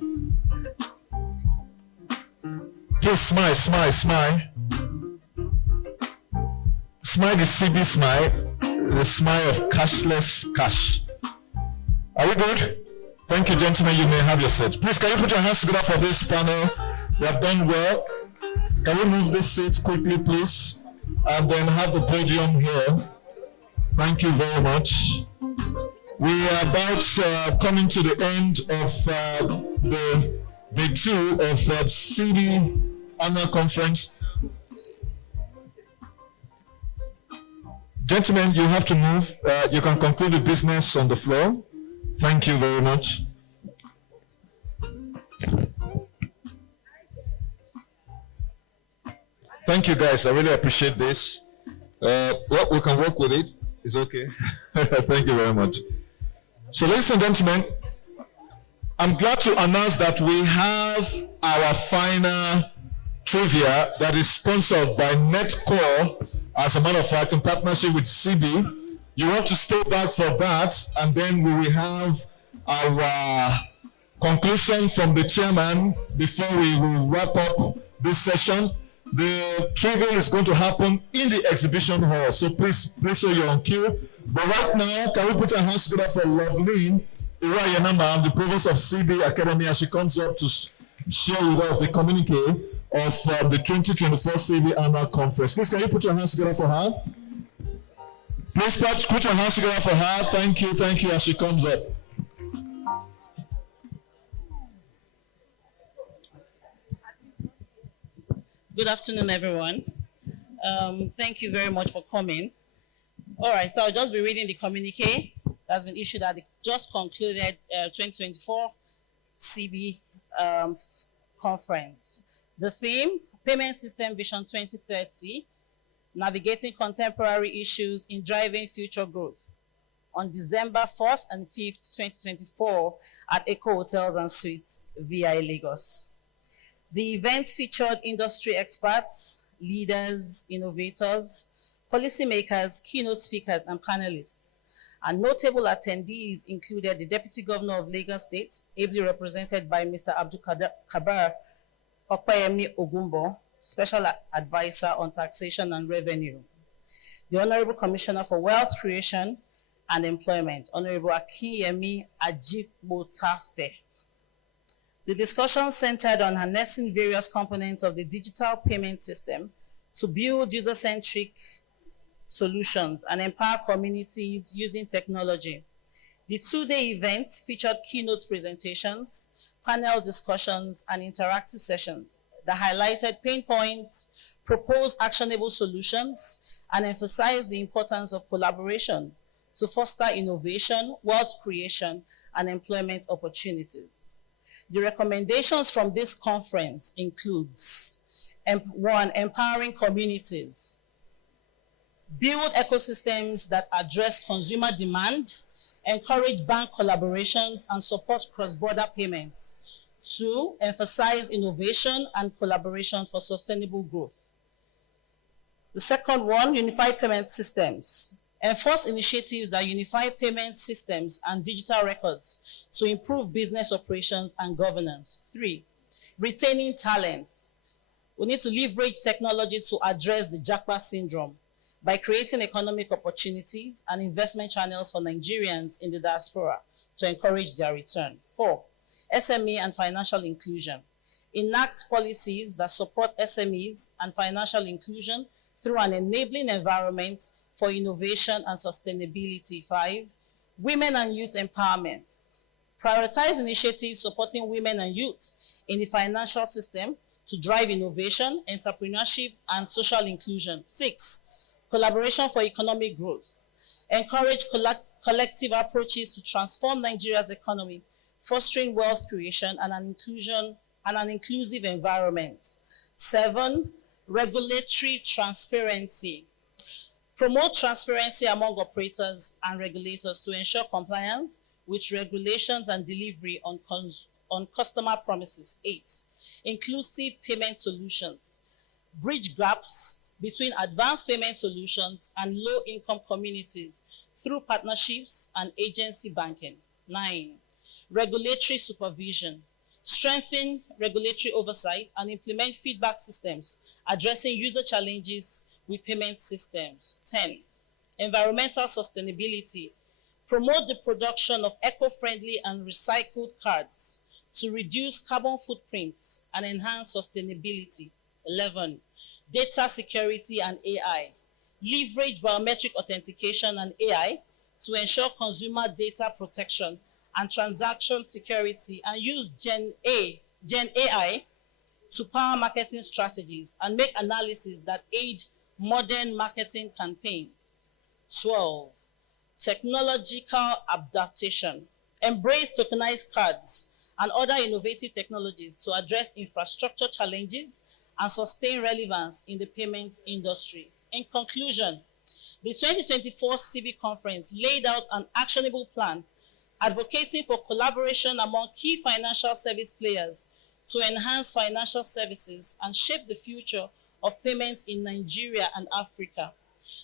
Please smile, smile, smile. Smile the CB smile, the smile of cashless cash. Are we good? Thank you, gentlemen. You may have your seat. Please, can you put your hands together for this panel? We have done well. Can we move this seat quickly, please? And then have the podium here. Thank you very much. We are about coming to the end of the day 2 of CeBIH Annual Conference. Gentlemen, you have to move. You can conclude the business on the floor. Thank you very much. Thank you, guys. I really appreciate this. Well, we can work with it. It's okay. Thank you very much. So, ladies and gentlemen, I'm glad to announce that we have our final trivia that is sponsored by Netcore, as a matter of fact, in partnership with CeBIH. You want to stay back for that, and then we will have our conclusion from the chairman before we will wrap up this session. The trivia is going to happen in the exhibition hall, so please show you're on cue. But right now, can we put our hands together for Loveline Irayanama, the provost of CeBIH Academy, as she comes up to share with us the communique of the 2024 CeBIH Annual Conference. Please, can you put your hands together for her? Please put your hands together for her. Thank you, as she comes up. Good afternoon, everyone. Thank you very much for coming. All right, so I'll just be reading the communique that's been issued at the just concluded 2024 CeBIH Conference. The theme, Payment System Vision 2030, Navigating Contemporary Issues in Driving Future Growth, on December 4th and 5th, 2024 at Eco Hotels and Suites, VI Lagos. The event featured industry experts, leaders, innovators, policymakers, keynote speakers, and panelists. And notable attendees included the Deputy Governor of Lagos State, ably represented by Mr. Abdul Kabar Opeyemi Ogumbo, Special Advisor on Taxation and Revenue, the Honorable Commissioner for Wealth Creation and Employment, Honorable Akinyemi Ajikbotafe. The discussion centered on harnessing various components of the digital payment system to build user-centric solutions and empower communities using technology. The two-day event featured keynote presentations, panel discussions, and interactive sessions that highlighted pain points, proposed actionable solutions, and emphasized the importance of collaboration to foster innovation, wealth creation, and employment opportunities. The recommendations from this conference includes One, empowering communities. Build ecosystems that address consumer demand, encourage bank collaborations, and support cross-border payments. Two, emphasize innovation and collaboration for sustainable growth. The second one, unified payment systems. Enforce initiatives that unify payment systems and digital records to improve business operations and governance. Three, retaining talent. We need to leverage technology to address the Japa syndrome by creating economic opportunities and investment channels for Nigerians in the diaspora to encourage their return. Four, SME and financial inclusion. Enact policies that support SMEs and financial inclusion through an enabling environment for innovation and sustainability. Five, women and youth empowerment. Prioritize initiatives supporting women and youth in the financial system to drive innovation, entrepreneurship, and social inclusion. Six, collaboration for economic growth. Encourage collective approaches to transform Nigeria's economy, fostering wealth creation and an inclusive environment. Seven, regulatory transparency. Promote transparency among operators and regulators to ensure compliance with regulations and delivery on customer promises. Eight, inclusive payment solutions. Bridge gaps between advanced payment solutions and low-income communities through partnerships and agency banking. Nine, regulatory supervision. Strengthen regulatory oversight and implement feedback systems addressing user challenges with payment systems. 10, environmental sustainability. Promote the production of eco-friendly and recycled cards to reduce carbon footprints and enhance sustainability. 11, data security and AI. Leverage biometric authentication and AI to ensure consumer data protection and transaction security, and use Gen AI to power marketing strategies and make analysis that aid modern marketing campaigns. 12, technological adaptation. Embrace tokenized cards and other innovative technologies to address infrastructure challenges and sustain relevance in the payment industry. In conclusion, the 2024 CeBIH Conference laid out an actionable plan advocating for collaboration among key financial service players to enhance financial services and shape the future of payments in Nigeria and Africa.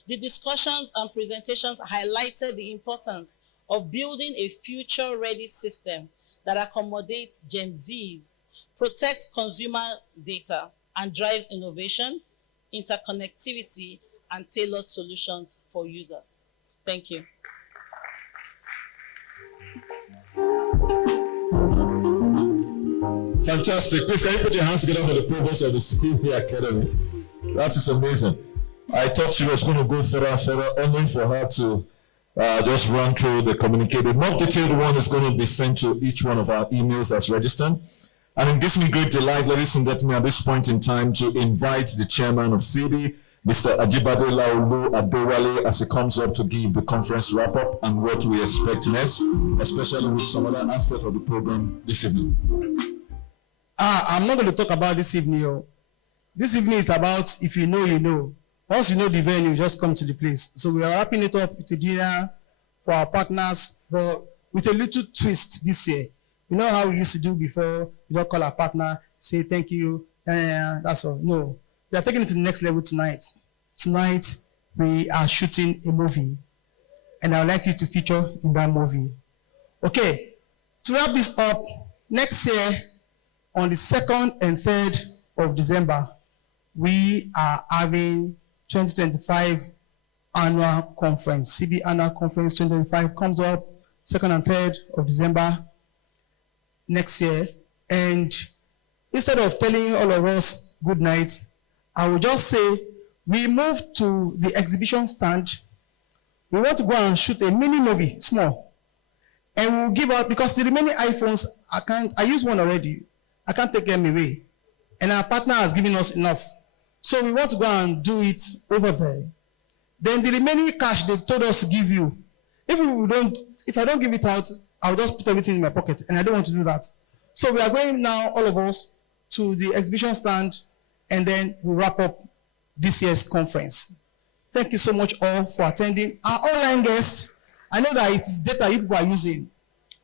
The discussions and presentations highlighted the importance of building a future-ready system that accommodates Gen Zs, protects consumer data, and drives innovation, interconnectivity, and tailored solutions for users. Thank you. Fantastic. Please, can you put your hands together for the provost of the CeBIH Academy? That is amazing. I thought she was going to go further, only for her to just run through the communique. The more detailed one is going to be sent to each one of our emails as registered. And it gives me great delight, ladies and gentlemen, at this point in time to invite the chairman of CeBIH, Mr. Ajibade Laolu Adewale, as he comes up to give the conference wrap-up and what we expect next, especially with some other aspect of the program this evening. I'm not going to talk about this evening. This evening is about if you know, you know. Once you know the venue, just come to the place. So we are wrapping it up with a dinner for our partners, but with a little twist this year. You know how we used to do before? We don't call our partner, say thank you, that's all. No, we are taking it to the next level tonight. Tonight, we are shooting a movie, and I would like you to feature in that movie. Okay, to wrap this up, next year, on the 2nd and 3rd of December, we are having 2025 annual conference. CeBIH annual conference 2025 comes up 2nd and 3rd of December next year. And instead of telling all of us good night, I will just say we move to the exhibition stand. We want to go and shoot a mini movie, small. And we'll give out, because the remaining iPhones, I use one already. I can't take them away. And our partner has given us enough. So we want to go and do it over there. Then the remaining cash they told us to give you, if I don't give it out, I'll just put everything in my pocket, and I don't want to do that. So we are going now, all of us, to the exhibition stand, and then we'll wrap up this year's conference. Thank you so much all for attending. Our online guests, I know that it is data you people are using.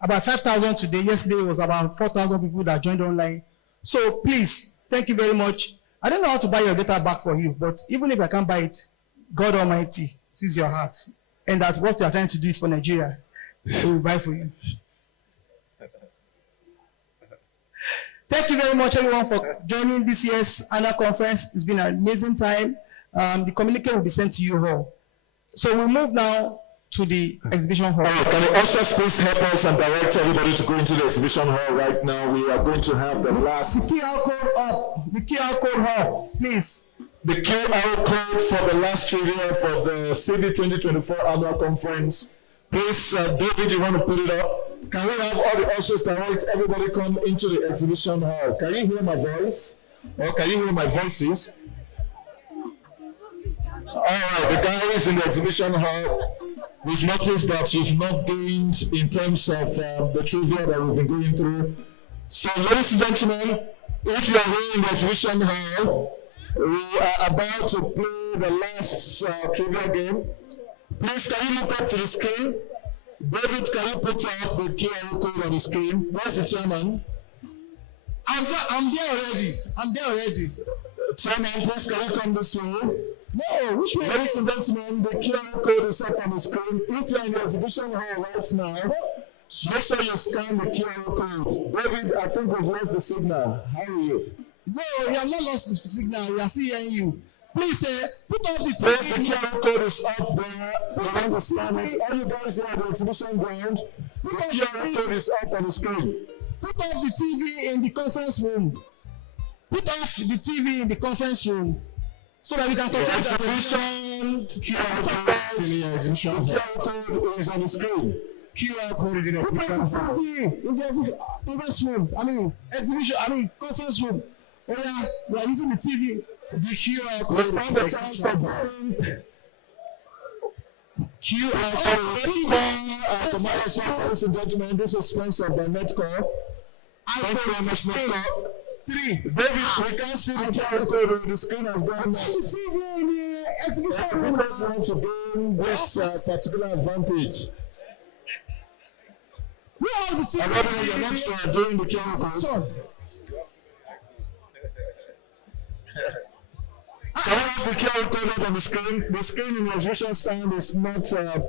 About 5,000 today. Yesterday was about 4,000 people that joined online. So please, thank you very much. I don't know how to buy your data back for you, but even if I can't buy it, God Almighty sees your hearts, and that what you are trying to do is for Nigeria. So we'll buy for you. Thank you very much, everyone, for joining this year's annual conference. It's been an amazing time. The communique will be sent to you all. So we move now to the exhibition hall. Can the ushers please help us and direct everybody to go into the exhibition hall right now? We are going to have the last... The QR code up. The QR code hall, please. The QR code for the last trivia for the CeBIH 2024 annual conference. Please, David, you want to put it up? Can we have all the ushers direct everybody come into the exhibition hall? Can you hear my voice? Or can you hear my voices? All right, the guys in the exhibition hall, we've noticed that you've not gained in terms of the trivia that we've been going through. So, ladies and gentlemen, if you are here in the exhibition hall, we are about to play the last trivia game. Please, can you look up to the screen? David, can you put up the QR code on the screen? Where's the chairman? I'm there already. I'm there already. Chairman, please, can you come this way? No, which way? Ladies and gentlemen, the QR code is up on the screen. If you're in the exhibition hall right now, make sure you scan the QR code. David, I think we've lost the signal. How are you? No, you have not lost the signal. We are still hearing you. Please, put off the TV. The QR code is up there. We want to scan it. All you guys here at the exhibition ground, the QR code is up on the screen. Put off the TV in the conference room. Put off the TV in the conference room so that we can control the exhibition. QR code in the exhibition. QR code is on the screen. QR code is in the TV in the conference room. Conference room. Oh yeah, we are using the TV. The QR code. Stand the chance of QR code. Ladies and gentlemen, this is sponsored by Netcall. Thank you very much, Netcall. 3. David, we can't see the QR code on the screen has gone now. The TV in the exhibition room. Because we want to gain this particular advantage. We have the TV. I don't know you're not doing the QR code. Can we have the QR code up on the screen? The screen in the exhibition stand is not up.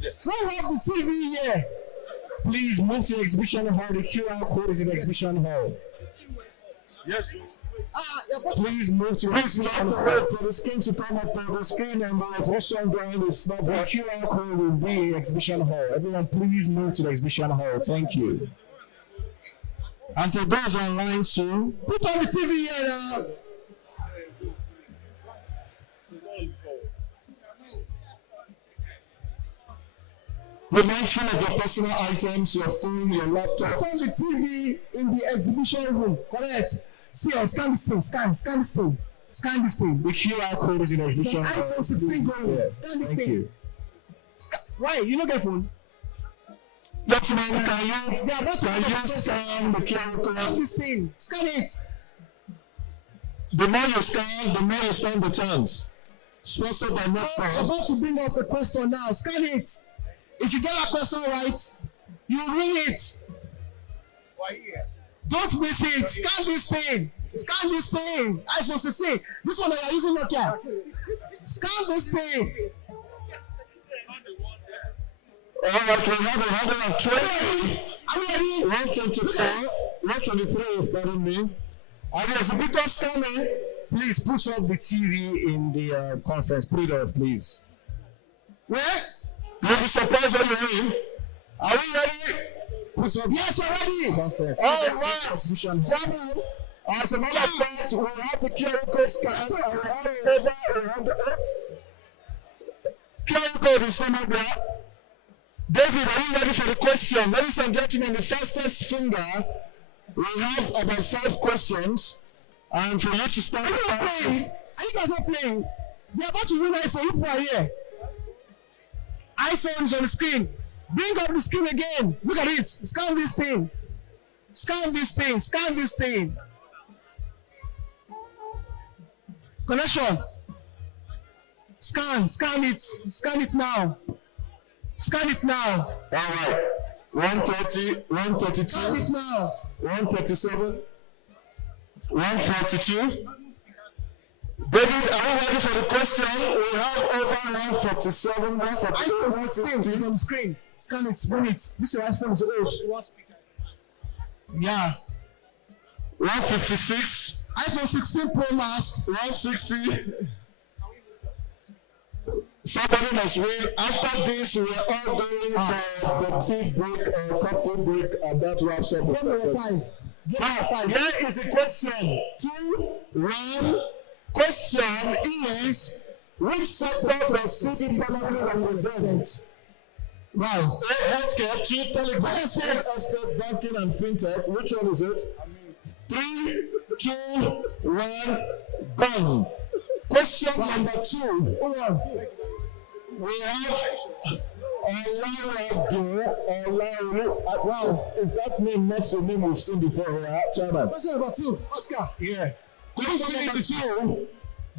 Yes. We have the TV here. Please move to the exhibition hall. The QR code is in the exhibition hall. Yes. Please move to the exhibition hall. Wait for the screen to come up on the screen and the exhibition ground is not there. The QR code will be in the exhibition hall. Everyone, please move to the exhibition hall. Thank you. And for those online too, put on the TV here now. Be mindful of your personal items, your phone, your laptop. Put on the TV in the exhibition room. Correct. See, scan this thing. Scan this thing. Scan this thing. The QR code is in the exhibition room. iPhone 16 going. Yeah. Scan this thing. Why? You don't get phone? Gentlemen, can you scan the QR code? Scan this thing. Scan it. The more you scan, the chance. Sponsored by Netcall. I'm about to bring up a question now. Scan it. If you get that question right, you ring it. Don't miss it. Scan this thing. Scan this thing. iPhone 16. This one that you're using Nokia. Scan this thing. All right, we have 120. 123, pardon me. And there's a bit of scanning. Please put off the TV in the conference. Put it off, please. Where? You'll be surprised when you win. Are we ready? Put off. Yes, we're ready. Conference. All right. As a matter of fact, we have the QR code scan. QR code is not there. David, are you ready for the question? Ladies and gentlemen, the fastest finger, we have about 5 questions. And for you to start. Are you guys not playing? We're about to win iPhone. You people are here. iPhone is on the screen. Bring up the screen again. Look at it. Scan this thing. Scan this thing. Scan this thing. Connection. Scan it now. Scan it now. All right. 130, 132. Scan it now. 137. 142. David, are we ready for the question? We have over 147, 142. iPhone 16 is on the screen. Scan it, bring it. This iPhone is old. Yeah. 156. iPhone 16 Pro Max. 160. Somebody must win. After this, we are all going for the tea break or coffee break, and that wraps up the session. Here is the question. 2-1. Question is, which sector does CeBIH primarily represent? Wow. A, healthcare, 2, telecom, estate, banking, and fintech. Which one is it? 3, 2, 1, gone. Question number 2. We have Olawadu. Wow, is that name not a name we've seen before here, Chairman? Question number 2. Oscar. Yeah. Question number 2.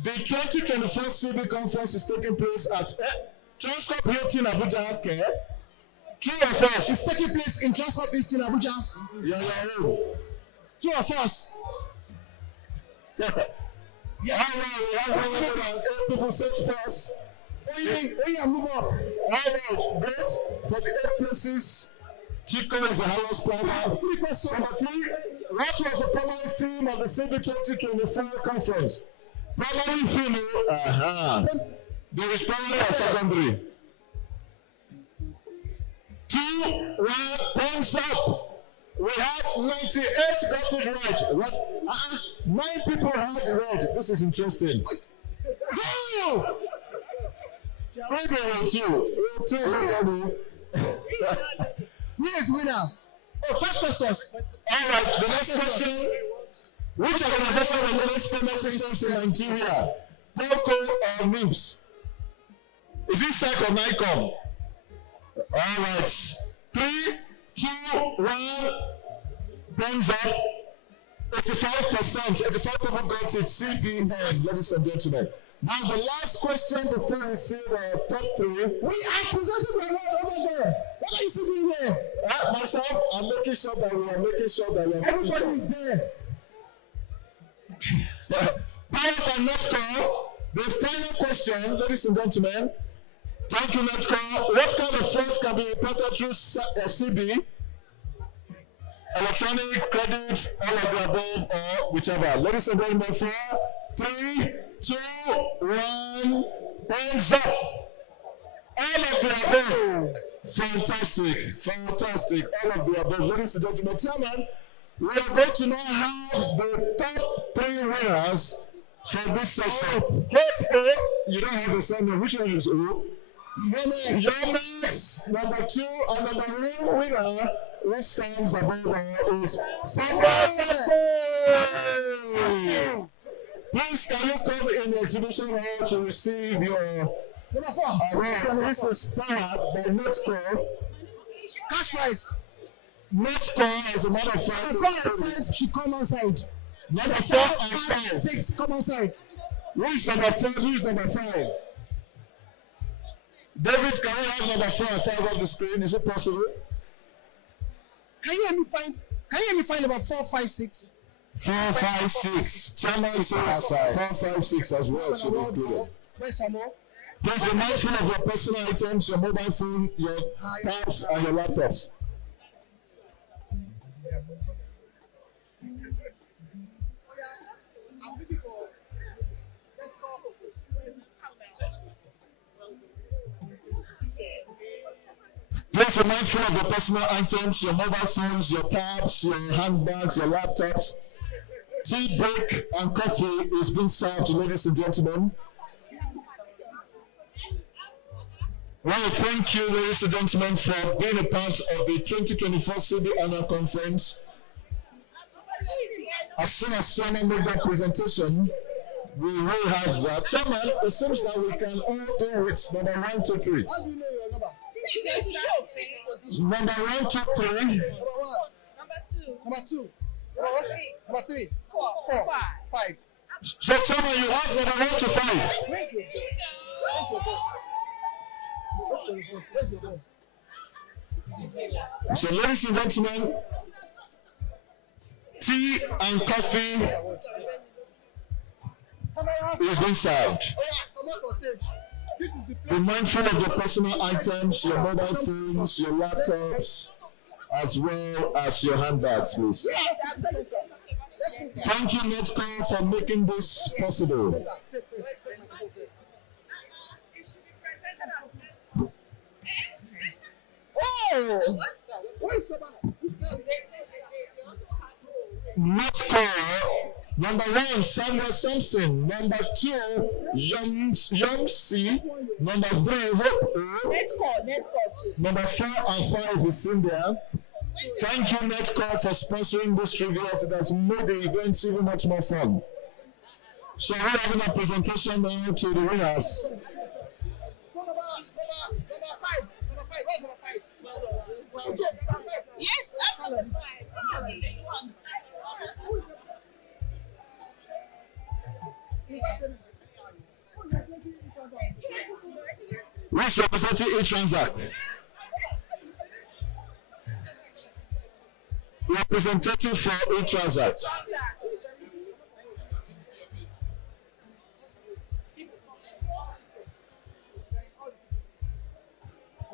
The 2024 CeBIH Conference is taking place at Transport Hilton Abuja. Okay. 2 of us. It's taking place in Transport Hilton Abuja. Yeah. 2 of us. Yeah. We have 8 people set first. Move up. All right, great. For the 8 places, Chico is the highest climber. 3 questions. Number 3, what was the primary theme of the CeBIH 2024 conference? Primary female. There is primary or secondary. 2, 1, thumbs up. We have 98 got it right. What? 9 people had it right. This is interesting. Go! Maybe we'll two. Where is winner? Oh, 5 questions. All right, the next question. Which organization regulates payment systems in Nigeria? Telco or NIMS? Is it SEC or NICOM? All right. 3, 2, 1. Thumbs up. 85%. 85 people got it. CeBIH, ladies and gentlemen. Now the last question before we see the top 3. We are presenting the award over there. What are you sitting there? Myself, I'm making sure that we are Everybody is there. Powered by Netcall, the final question, ladies and gentlemen. Thank you, Netcall. What kind of fraud can be reported through CeBIH? Electronic, credit, all of the above, or whichever. Ladies and gentlemen, 4, 3, 2, 1, hands up. All of the above. Fantastic. All of the above. Ladies and gentlemen, Chairman, we are going to now have the top 3 winners for this session. You don't have the same name. Which one is O? Yonex, number 2, and number 1 winner, who stands above is CeBIH. Please, can you come in the exhibition hall to receive your award? This is powered by Netcall. Cash prize. Netcall, as a matter of fact, 5 should come outside. number 4 and 5. 6 come outside. Who is number 4? Who is number 5? David, can we have number 4 and 5 on the screen? Is it possible? Can you hear me find about 4, 5, 6? 4, 5, 6. Chairman says 4, 5, 6 as well should be included. Where's some more? Please be mindful of your personal items, your mobile phone, your tabs, and your laptops. Please be mindful of your personal items, your mobile phones, your tabs, your handbags, your laptops. Tea break and coffee is being served, ladies and gentlemen. Well, thank you, ladies and gentlemen, for being a part of the 2024 CeBIH Annual Conference. As soon as Chairman made that presentation, we will have that. Chairman, it seems that we can all do it. Number 1, 2, 3. How do you know your number? Number 1, 2, 3. Number 1. Number 2. Number 2. Number 3. 4. 5. So, Chairman, you have number 1 to 5. Where's your boss? So, ladies and gentlemen, tea and coffee is being served. Be mindful of your personal items, your mobile phones, your laptops, as well as your handbags, please. Thank you, Netco, for making this possible. Oh! Netco, number 1, Samuel Sampson. Number 2, Yomsi. Number 3, Hope. Netco. Number 4 and 5 is in there. Thank you, Netco, for sponsoring this trivia. It has made the event even much more fun. So we're having a presentation now to the winners. Number 5. Where's number 5? Yes, I'm number 5. Which representing e-Transact? Representative for e-Transact.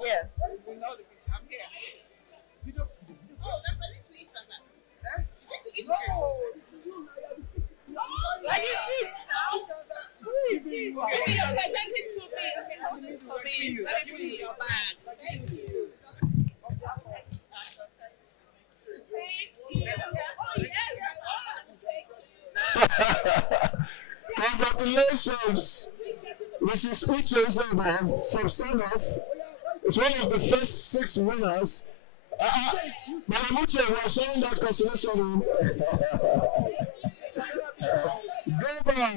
Yes. Who is this? You're presenting to me. Let me put in your bag. Thank you. Congratulations, Mrs. Uche Zobo from Sanof. It's one of the first 6 winners. Madam Uche, we are showing that consolation room. Goba.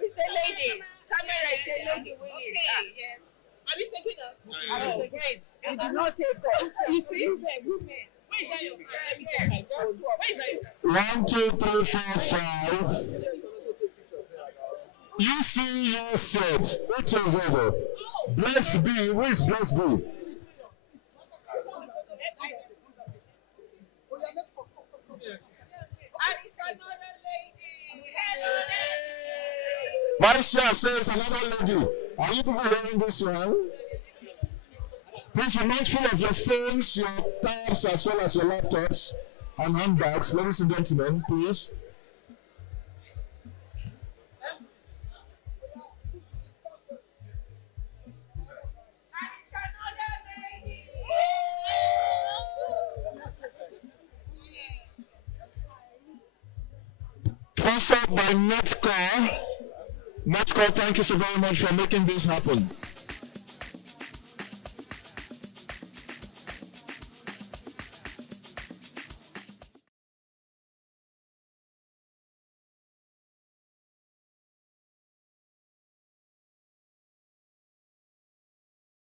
It's a lady. Camera is a lady winning. Okay, yes. Are you taking us? Oh, great. You did not take us. You see? Women. Where is that your bag? Where is that your bag? 1, 2, 3, 4, 5. You see, you said, Uche Zobo. Blessed be. Who is blessed be? Marisha says another lady. Are you people hearing this one? Please be mindful of your phones, your tabs, as well as your laptops and handbags. Ladies and gentlemen, please. Sponsored by Netco. Netco, thank you so very much for making this happen.